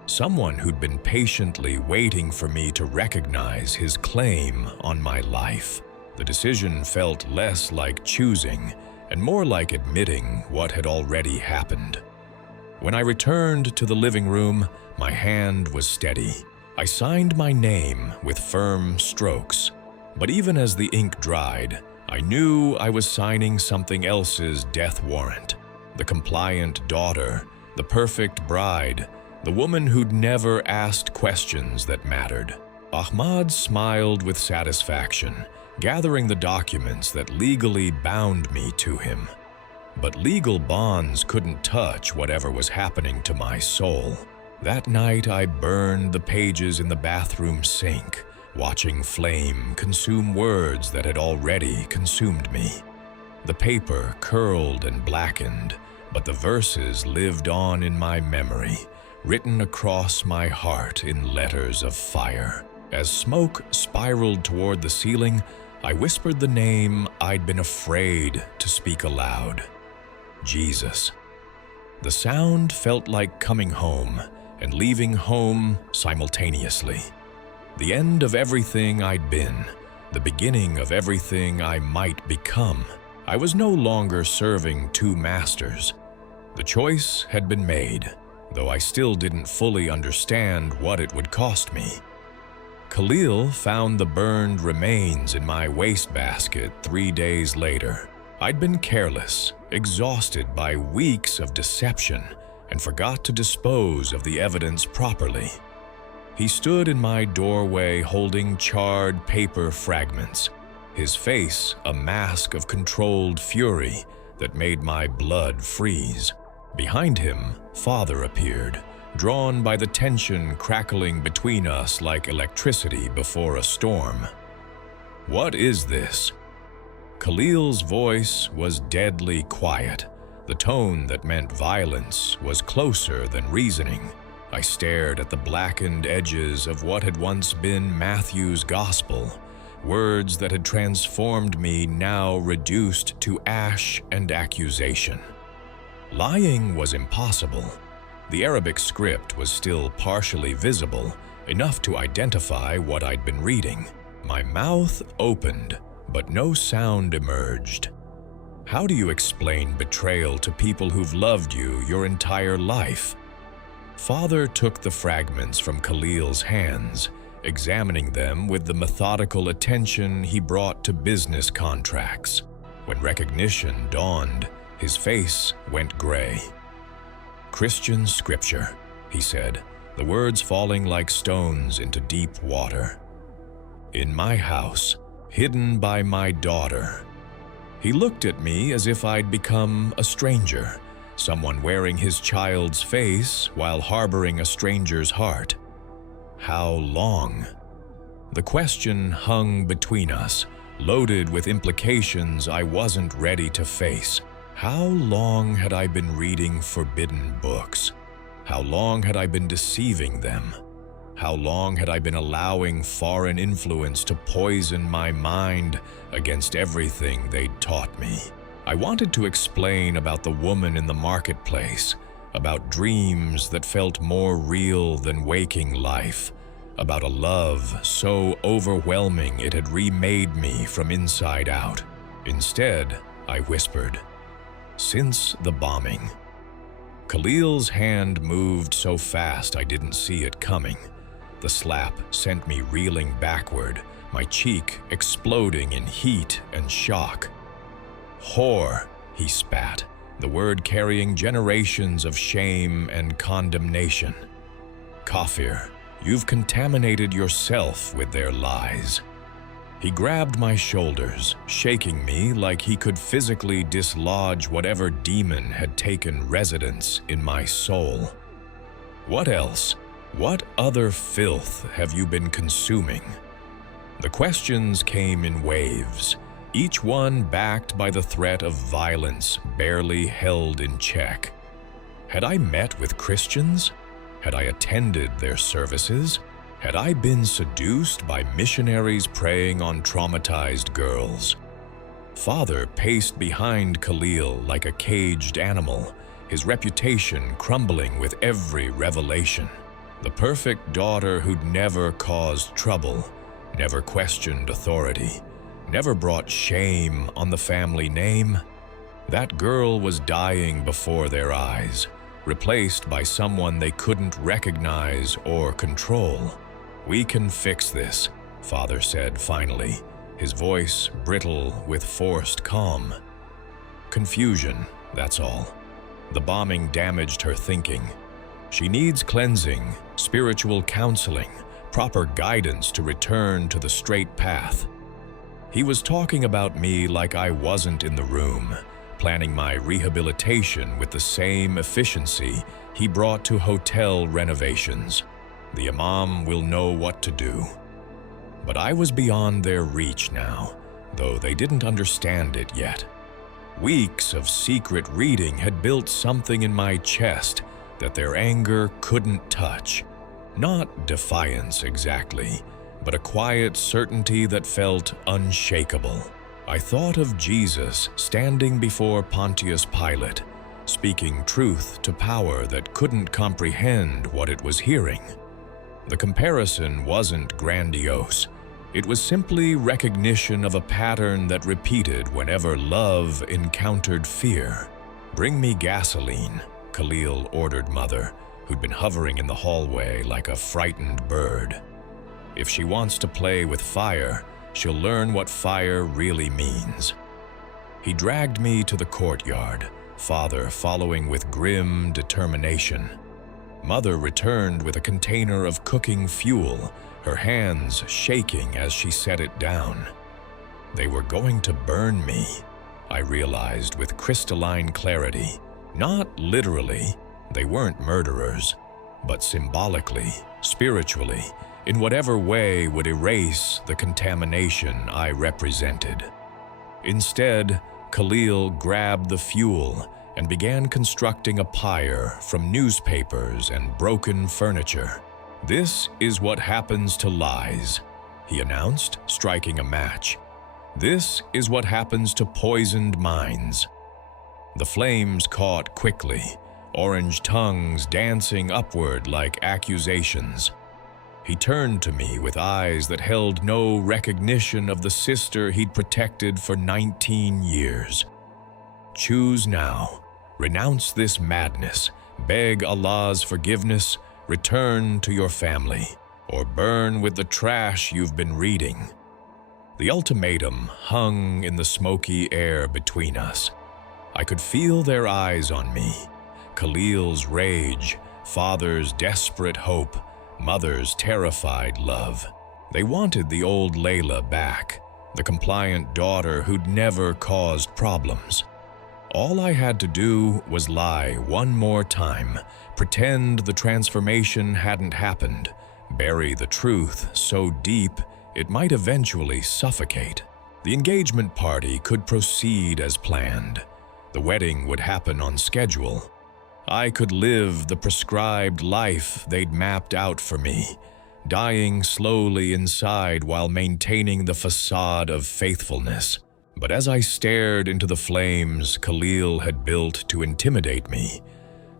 Someone who'd been patiently waiting for me to recognize his claim on my life. The decision felt less like choosing and more like admitting what had already happened. When I returned to the living room, my hand was steady. I signed my name with firm strokes, but even as the ink dried, I knew I was signing something else's death warrant. The compliant daughter, the perfect bride, the woman who'd never asked questions that mattered. Ahmad smiled with satisfaction, gathering the documents that legally bound me to him. But legal bonds couldn't touch whatever was happening to my soul. That night, I burned the pages in the bathroom sink, watching flame consume words that had already consumed me. The paper curled and blackened, but the verses lived on in my memory, written across my heart in letters of fire. As smoke spiraled toward the ceiling, I whispered the name I'd been afraid to speak aloud: Jesus. The sound felt like coming home and leaving home simultaneously. The end of everything I'd been, the beginning of everything I might become. I was no longer serving two masters. The choice had been made, though I still didn't fully understand what it would cost me. Khalil found the burned remains in my wastebasket 3 days later. I'd been careless, exhausted by weeks of deception, and forgot to dispose of the evidence properly. He stood in my doorway holding charred paper fragments, his face a mask of controlled fury, that made my blood freeze. Behind him, Father appeared, drawn by the tension crackling between us like electricity before a storm. "What is this?" Khalil's voice was deadly quiet. The tone that meant violence was closer than reasoning. I stared at the blackened edges of what had once been Matthew's gospel, words that had transformed me now reduced to ash and accusation. Lying was impossible. The Arabic script was still partially visible, enough to identify what I'd been reading. My mouth opened, but no sound emerged. How do you explain betrayal to people who've loved you your entire life? Father took the fragments from Khalil's hands, examining them with the methodical attention he brought to business contracts. When recognition dawned, his face went gray. "Christian scripture," he said, the words falling like stones into deep water. "In my house, hidden by my daughter." He looked at me as if I'd become a stranger, someone wearing his child's face while harboring a stranger's heart. How long? The question hung between us, loaded with implications I wasn't ready to face. How long had I been reading forbidden books? How long had I been deceiving them? How long had I been allowing foreign influence to poison my mind against everything they'd taught me? I wanted to explain about the woman in the marketplace, about dreams that felt more real than waking life, about a love so overwhelming it had remade me from inside out. Instead, I whispered, "Since the bombing." Khalil's hand moved so fast I didn't see it coming. The slap sent me reeling backward, my cheek exploding in heat and shock. "Whore," he spat, the word carrying generations of shame and condemnation. "Kafir, you've contaminated yourself with their lies." He grabbed my shoulders, shaking me like he could physically dislodge whatever demon had taken residence in my soul. "What else? What other filth have you been consuming?" The questions came in waves, each one backed by the threat of violence barely held in check. Had I met with Christians? Had I attended their services? Had I been seduced by missionaries preying on traumatized girls? Father paced behind Khalil like a caged animal, his reputation crumbling with every revelation. The perfect daughter who'd never caused trouble, never questioned authority, never brought shame on the family name. That girl was dying before their eyes, replaced by someone they couldn't recognize or control. "We can fix this," Father said finally, his voice brittle with forced calm. "Confusion, that's all. The bombing damaged her thinking. She needs cleansing, spiritual counseling, proper guidance to return to the straight path." He was talking about me like I wasn't in the room, planning my rehabilitation with the same efficiency he brought to hotel renovations. The imam will know what to do. But I was beyond their reach now, though they didn't understand it yet. Weeks of secret reading had built something in my chest that their anger couldn't touch. Not defiance exactly, but a quiet certainty that felt unshakable. I thought of Jesus standing before Pontius Pilate, speaking truth to power that couldn't comprehend what it was hearing. The comparison wasn't grandiose. It was simply recognition of a pattern that repeated whenever love encountered fear. "Bring me gasoline," Khalil ordered Mother, who'd been hovering in the hallway like a frightened bird. "If she wants to play with fire, she'll learn what fire really means." He dragged me to the courtyard, Father following with grim determination. Mother returned with a container of cooking fuel, her hands shaking as she set it down. They were going to burn me. I realized with crystalline clarity. Not literally, they weren't murderers, but symbolically, spiritually, in whatever way would erase the contamination I represented. Instead, Khalil grabbed the fuel and began constructing a pyre from newspapers and broken furniture. "This is what happens to lies," he announced, striking a match. "This is what happens to poisoned minds." The flames caught quickly, orange tongues dancing upward like accusations. He turned to me with eyes that held no recognition of the sister he'd protected for 19 years. "Choose now. Renounce this madness, beg Allah's forgiveness, return to your family, or burn with the trash you've been reading." The ultimatum hung in the smoky air between us. I could feel their eyes on me, Khalil's rage, father's desperate hope, mother's terrified love. They wanted the old Layla back, the compliant daughter who'd never caused problems. All I had to do was lie one more time, pretend the transformation hadn't happened, bury the truth so deep it might eventually suffocate. The engagement party could proceed as planned. The wedding would happen on schedule. I could live the prescribed life they'd mapped out for me, dying slowly inside while maintaining the facade of faithfulness. But as I stared into the flames Khalil had built to intimidate me,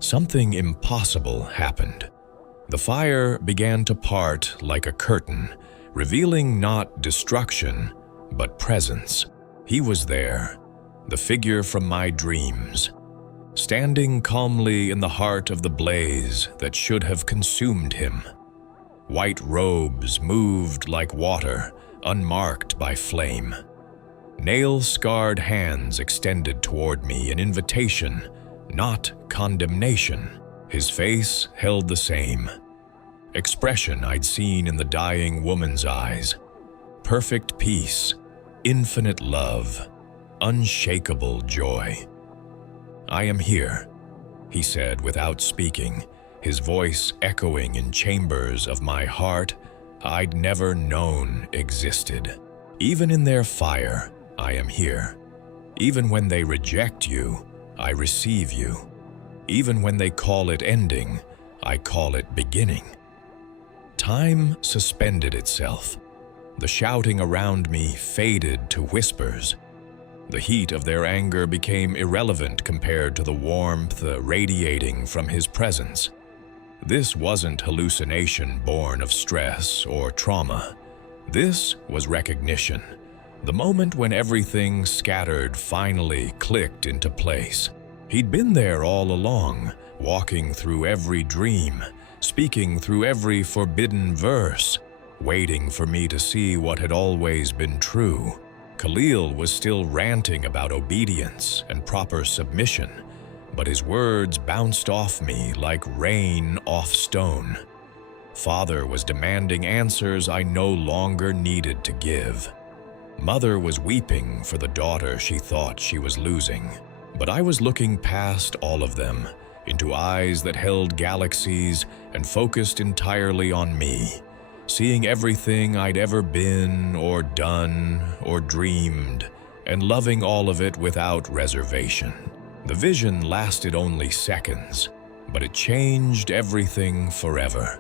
something impossible happened. The fire began to part like a curtain, revealing not destruction, but presence. He was there, the figure from my dreams, standing calmly in the heart of the blaze that should have consumed him. White robes moved like water, unmarked by flame. Nail-scarred hands extended toward me, an invitation, not condemnation. His face held the same expression I'd seen in the dying woman's eyes. Perfect peace, infinite love, unshakable joy. "I am here," he said without speaking, his voice echoing in chambers of my heart I'd never known existed. "Even in their fire, I am here. Even when they reject you, I receive you. Even when they call it ending, I call it beginning." Time suspended itself. The shouting around me faded to whispers. The heat of their anger became irrelevant compared to the warmth radiating from his presence. This wasn't hallucination born of stress or trauma. This was recognition. The moment when everything scattered finally clicked into place. He'd been there all along, walking through every dream, speaking through every forbidden verse, waiting for me to see what had always been true. Khalil was still ranting about obedience and proper submission, but his words bounced off me like rain off stone. Father was demanding answers I no longer needed to give. Mother was weeping for the daughter she thought she was losing. But I was looking past all of them, into eyes that held galaxies and focused entirely on me, seeing everything I'd ever been or done or dreamed, and loving all of it without reservation. The vision lasted only seconds, but it changed everything forever.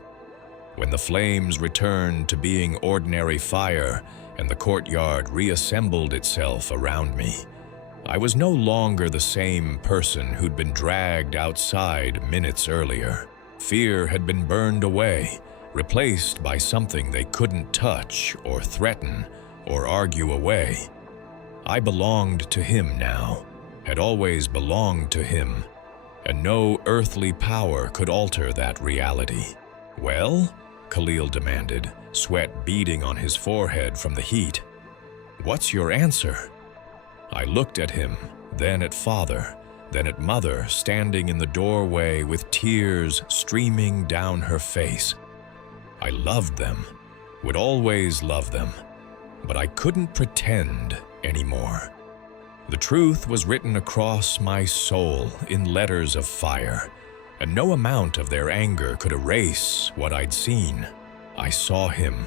When the flames returned to being ordinary fire and the courtyard reassembled itself around me, I was no longer the same person who'd been dragged outside minutes earlier. Fear had been burned away, replaced by something they couldn't touch or threaten or argue away. I belonged to him now, had always belonged to him, and no earthly power could alter that reality. "Well?" Khalil demanded, sweat beading on his forehead from the heat. "What's your answer?" I looked at him, then at father, then at mother standing in the doorway with tears streaming down her face. I loved them, would always love them, but I couldn't pretend anymore. The truth was written across my soul in letters of fire, and no amount of their anger could erase what I'd seen. I saw him,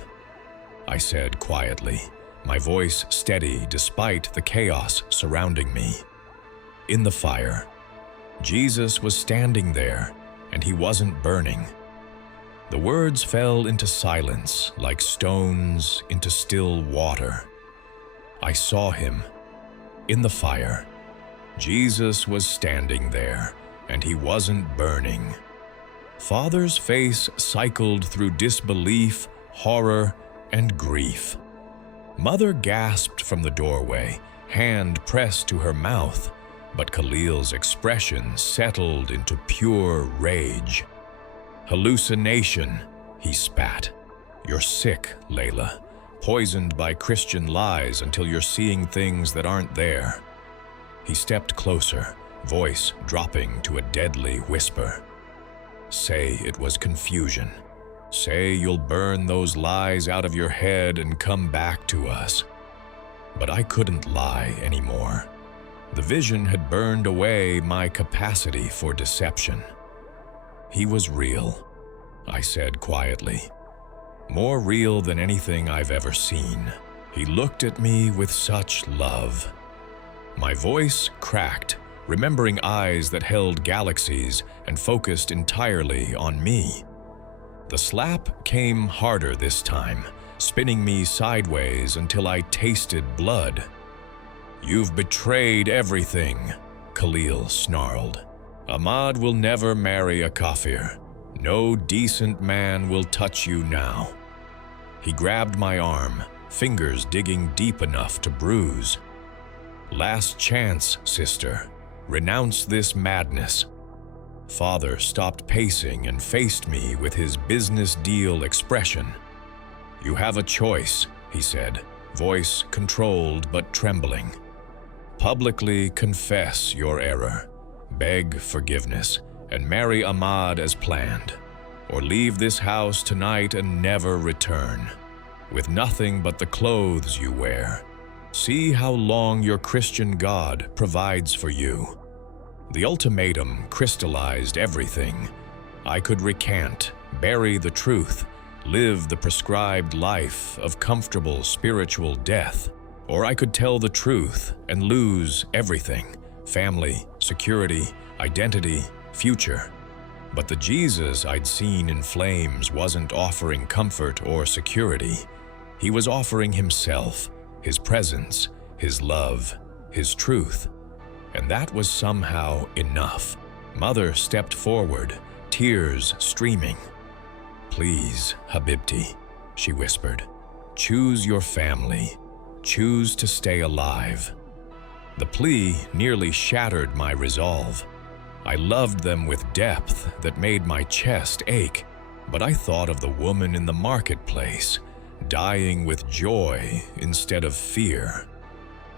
I said quietly, my voice steady despite the chaos surrounding me. In the fire, Jesus was standing there, and he wasn't burning. The words fell into silence like stones into still water. I saw him. In the fire, Jesus was standing there, and he wasn't burning. Father's face cycled through disbelief, horror, and grief. Mother gasped from the doorway, hand pressed to her mouth, but Khalil's expression settled into pure rage. "Hallucination," he spat. "You're sick, Layla. Poisoned by Christian lies until you're seeing things that aren't there." He stepped closer, voice dropping to a deadly whisper. "Say it was confusion. Say you'll burn those lies out of your head and come back to us." But I couldn't lie anymore. The vision had burned away my capacity for deception. "He was real," I said quietly. "More real than anything I've ever seen. He looked at me with such love." My voice cracked, remembering eyes that held galaxies and focused entirely on me. The slap came harder this time, spinning me sideways until I tasted blood. "You've betrayed everything," Khalil snarled. "Ahmad will never marry a kafir. No decent man will touch you now." He grabbed my arm, fingers digging deep enough to bruise. "Last chance, sister. Renounce this madness." Father stopped pacing and faced me with his business deal expression. "You have a choice," he said, voice controlled but trembling. "Publicly confess your error, beg forgiveness, and marry Ahmad as planned, or leave this house tonight and never return, with nothing but the clothes you wear. See how long your Christian God provides for you." The ultimatum crystallized everything. I could recant, bury the truth, live the prescribed life of comfortable spiritual death, or I could tell the truth and lose everything: family, security, identity, future. But the Jesus I'd seen in flames wasn't offering comfort or security. He was offering himself, his presence, his love, his truth. And that was somehow enough. Mother stepped forward, tears streaming. "Please, Habibti," she whispered. "Choose your family. Choose to stay alive." The plea nearly shattered my resolve. I loved them with depth that made my chest ache, but I thought of the woman in the marketplace, dying with joy instead of fear.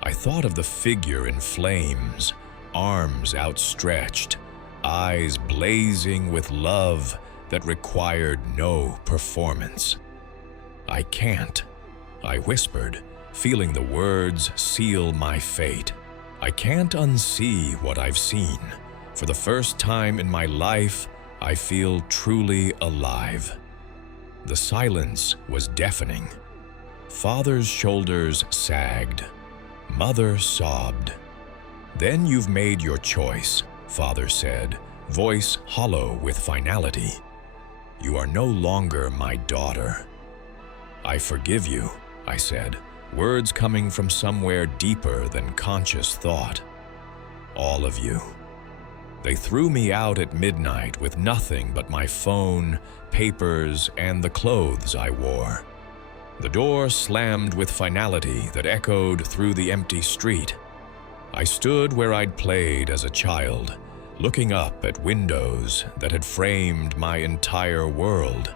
I thought of the figure in flames, arms outstretched, eyes blazing with love that required no performance. "I can't," I whispered, feeling the words seal my fate. "I can't unsee what I've seen. For the first time in my life, I feel truly alive." The silence was deafening. Father's shoulders sagged. Mother sobbed. "Then you've made your choice," Father said, voice hollow with finality. "You are no longer my daughter." "I forgive you," I said, words coming from somewhere deeper than conscious thought. "All of you." They threw me out at midnight with nothing but my phone, papers, and the clothes I wore. The door slammed with finality that echoed through the empty street. I stood where I'd played as a child, looking up at windows that had framed my entire world,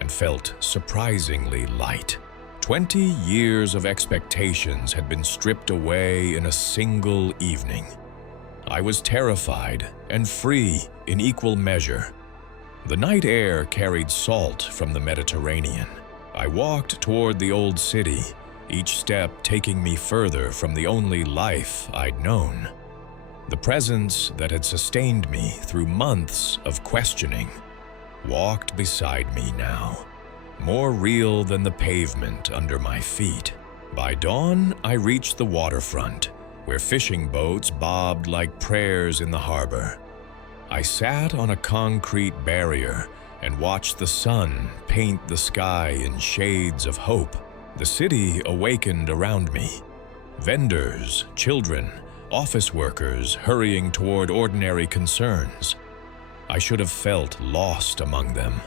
and felt surprisingly light. 20 years of expectations had been stripped away in a single evening. I was terrified and free in equal measure. The night air carried salt from the Mediterranean. I walked toward the old city, each step taking me further from the only life I'd known. The presence that had sustained me through months of questioning walked beside me now, more real than the pavement under my feet. By dawn, I reached the waterfront, where fishing boats bobbed like prayers in the harbor. I sat on a concrete barrier and watched the sun paint the sky in shades of hope. The city awakened around me. Vendors, children, office workers hurrying toward ordinary concerns. I should have felt lost among them.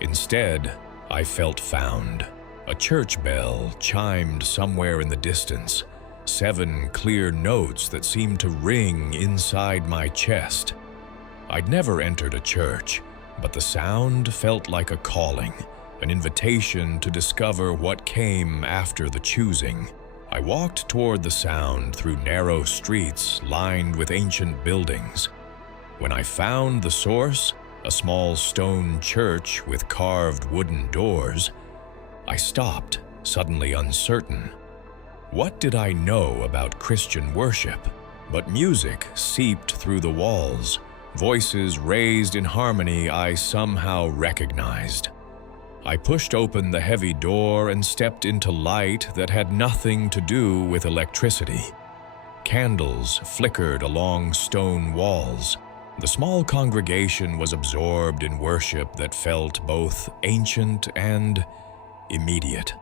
Instead, I felt found. A church bell chimed somewhere in the distance, 7 clear notes that seemed to ring inside my chest. I'd never entered a church, but the sound felt like a calling, an invitation to discover what came after the choosing. I walked toward the sound through narrow streets lined with ancient buildings. When I found the source, a small stone church with carved wooden doors, I stopped, suddenly uncertain. What did I know about Christian worship? But music seeped through the walls, voices raised in harmony I somehow recognized. I pushed open the heavy door and stepped into light that had nothing to do with electricity. Candles flickered along stone walls. The small congregation was absorbed in worship that felt both ancient and immediate.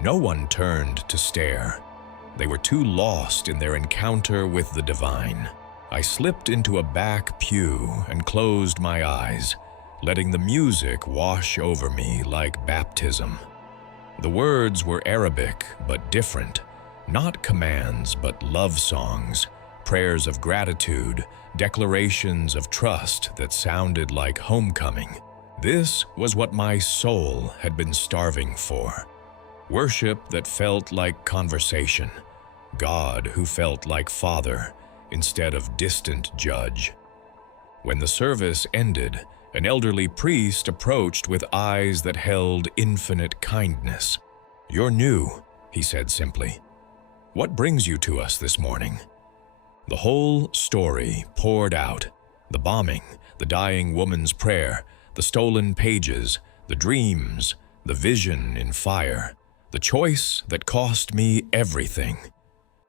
No one turned to stare. They were too lost in their encounter with the divine. I slipped into a back pew and closed my eyes, letting the music wash over me like baptism. The words were Arabic but different, not commands but love songs, prayers of gratitude, declarations of trust that sounded like homecoming. This was what my soul had been starving for. Worship that felt like conversation, God who felt like Father instead of distant judge. When the service ended, an elderly priest approached with eyes that held infinite kindness. "You're new," he said simply. "What brings you to us this morning?" The whole story poured out. The bombing, the dying woman's prayer, the stolen pages, the dreams, the vision in fire, the choice that cost me everything.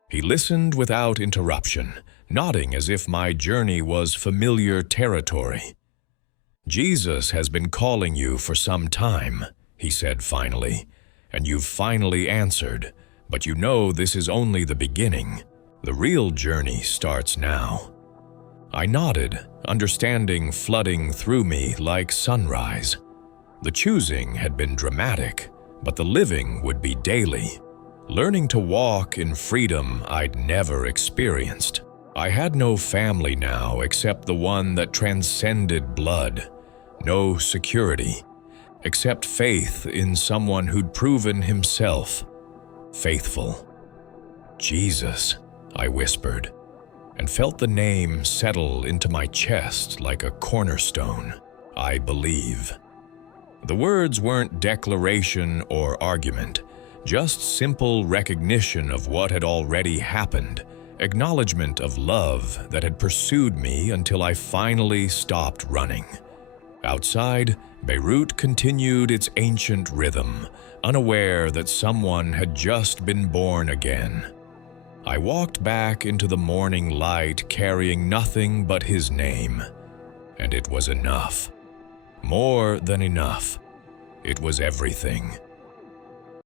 He listened without interruption, nodding as if my journey was familiar territory. "Jesus has been calling you for some time," he said finally, "and you've finally answered, but you know this is only the beginning. The real journey starts now." I nodded, understanding flooding through me like sunrise. The choosing had been dramatic, but the living would be daily. Learning to walk in freedom I'd never experienced. I had no family now except the one that transcended blood. No security, except faith in someone who'd proven himself faithful. "Jesus," I whispered, and felt the name settle into my chest like a cornerstone. "I believe." The words weren't declaration or argument, just simple recognition of what had already happened, acknowledgement of love that had pursued me until I finally stopped running. Outside, Beirut continued its ancient rhythm, unaware that someone had just been born again. I walked back into the morning light carrying nothing but his name, and it was enough. More than enough. It was everything.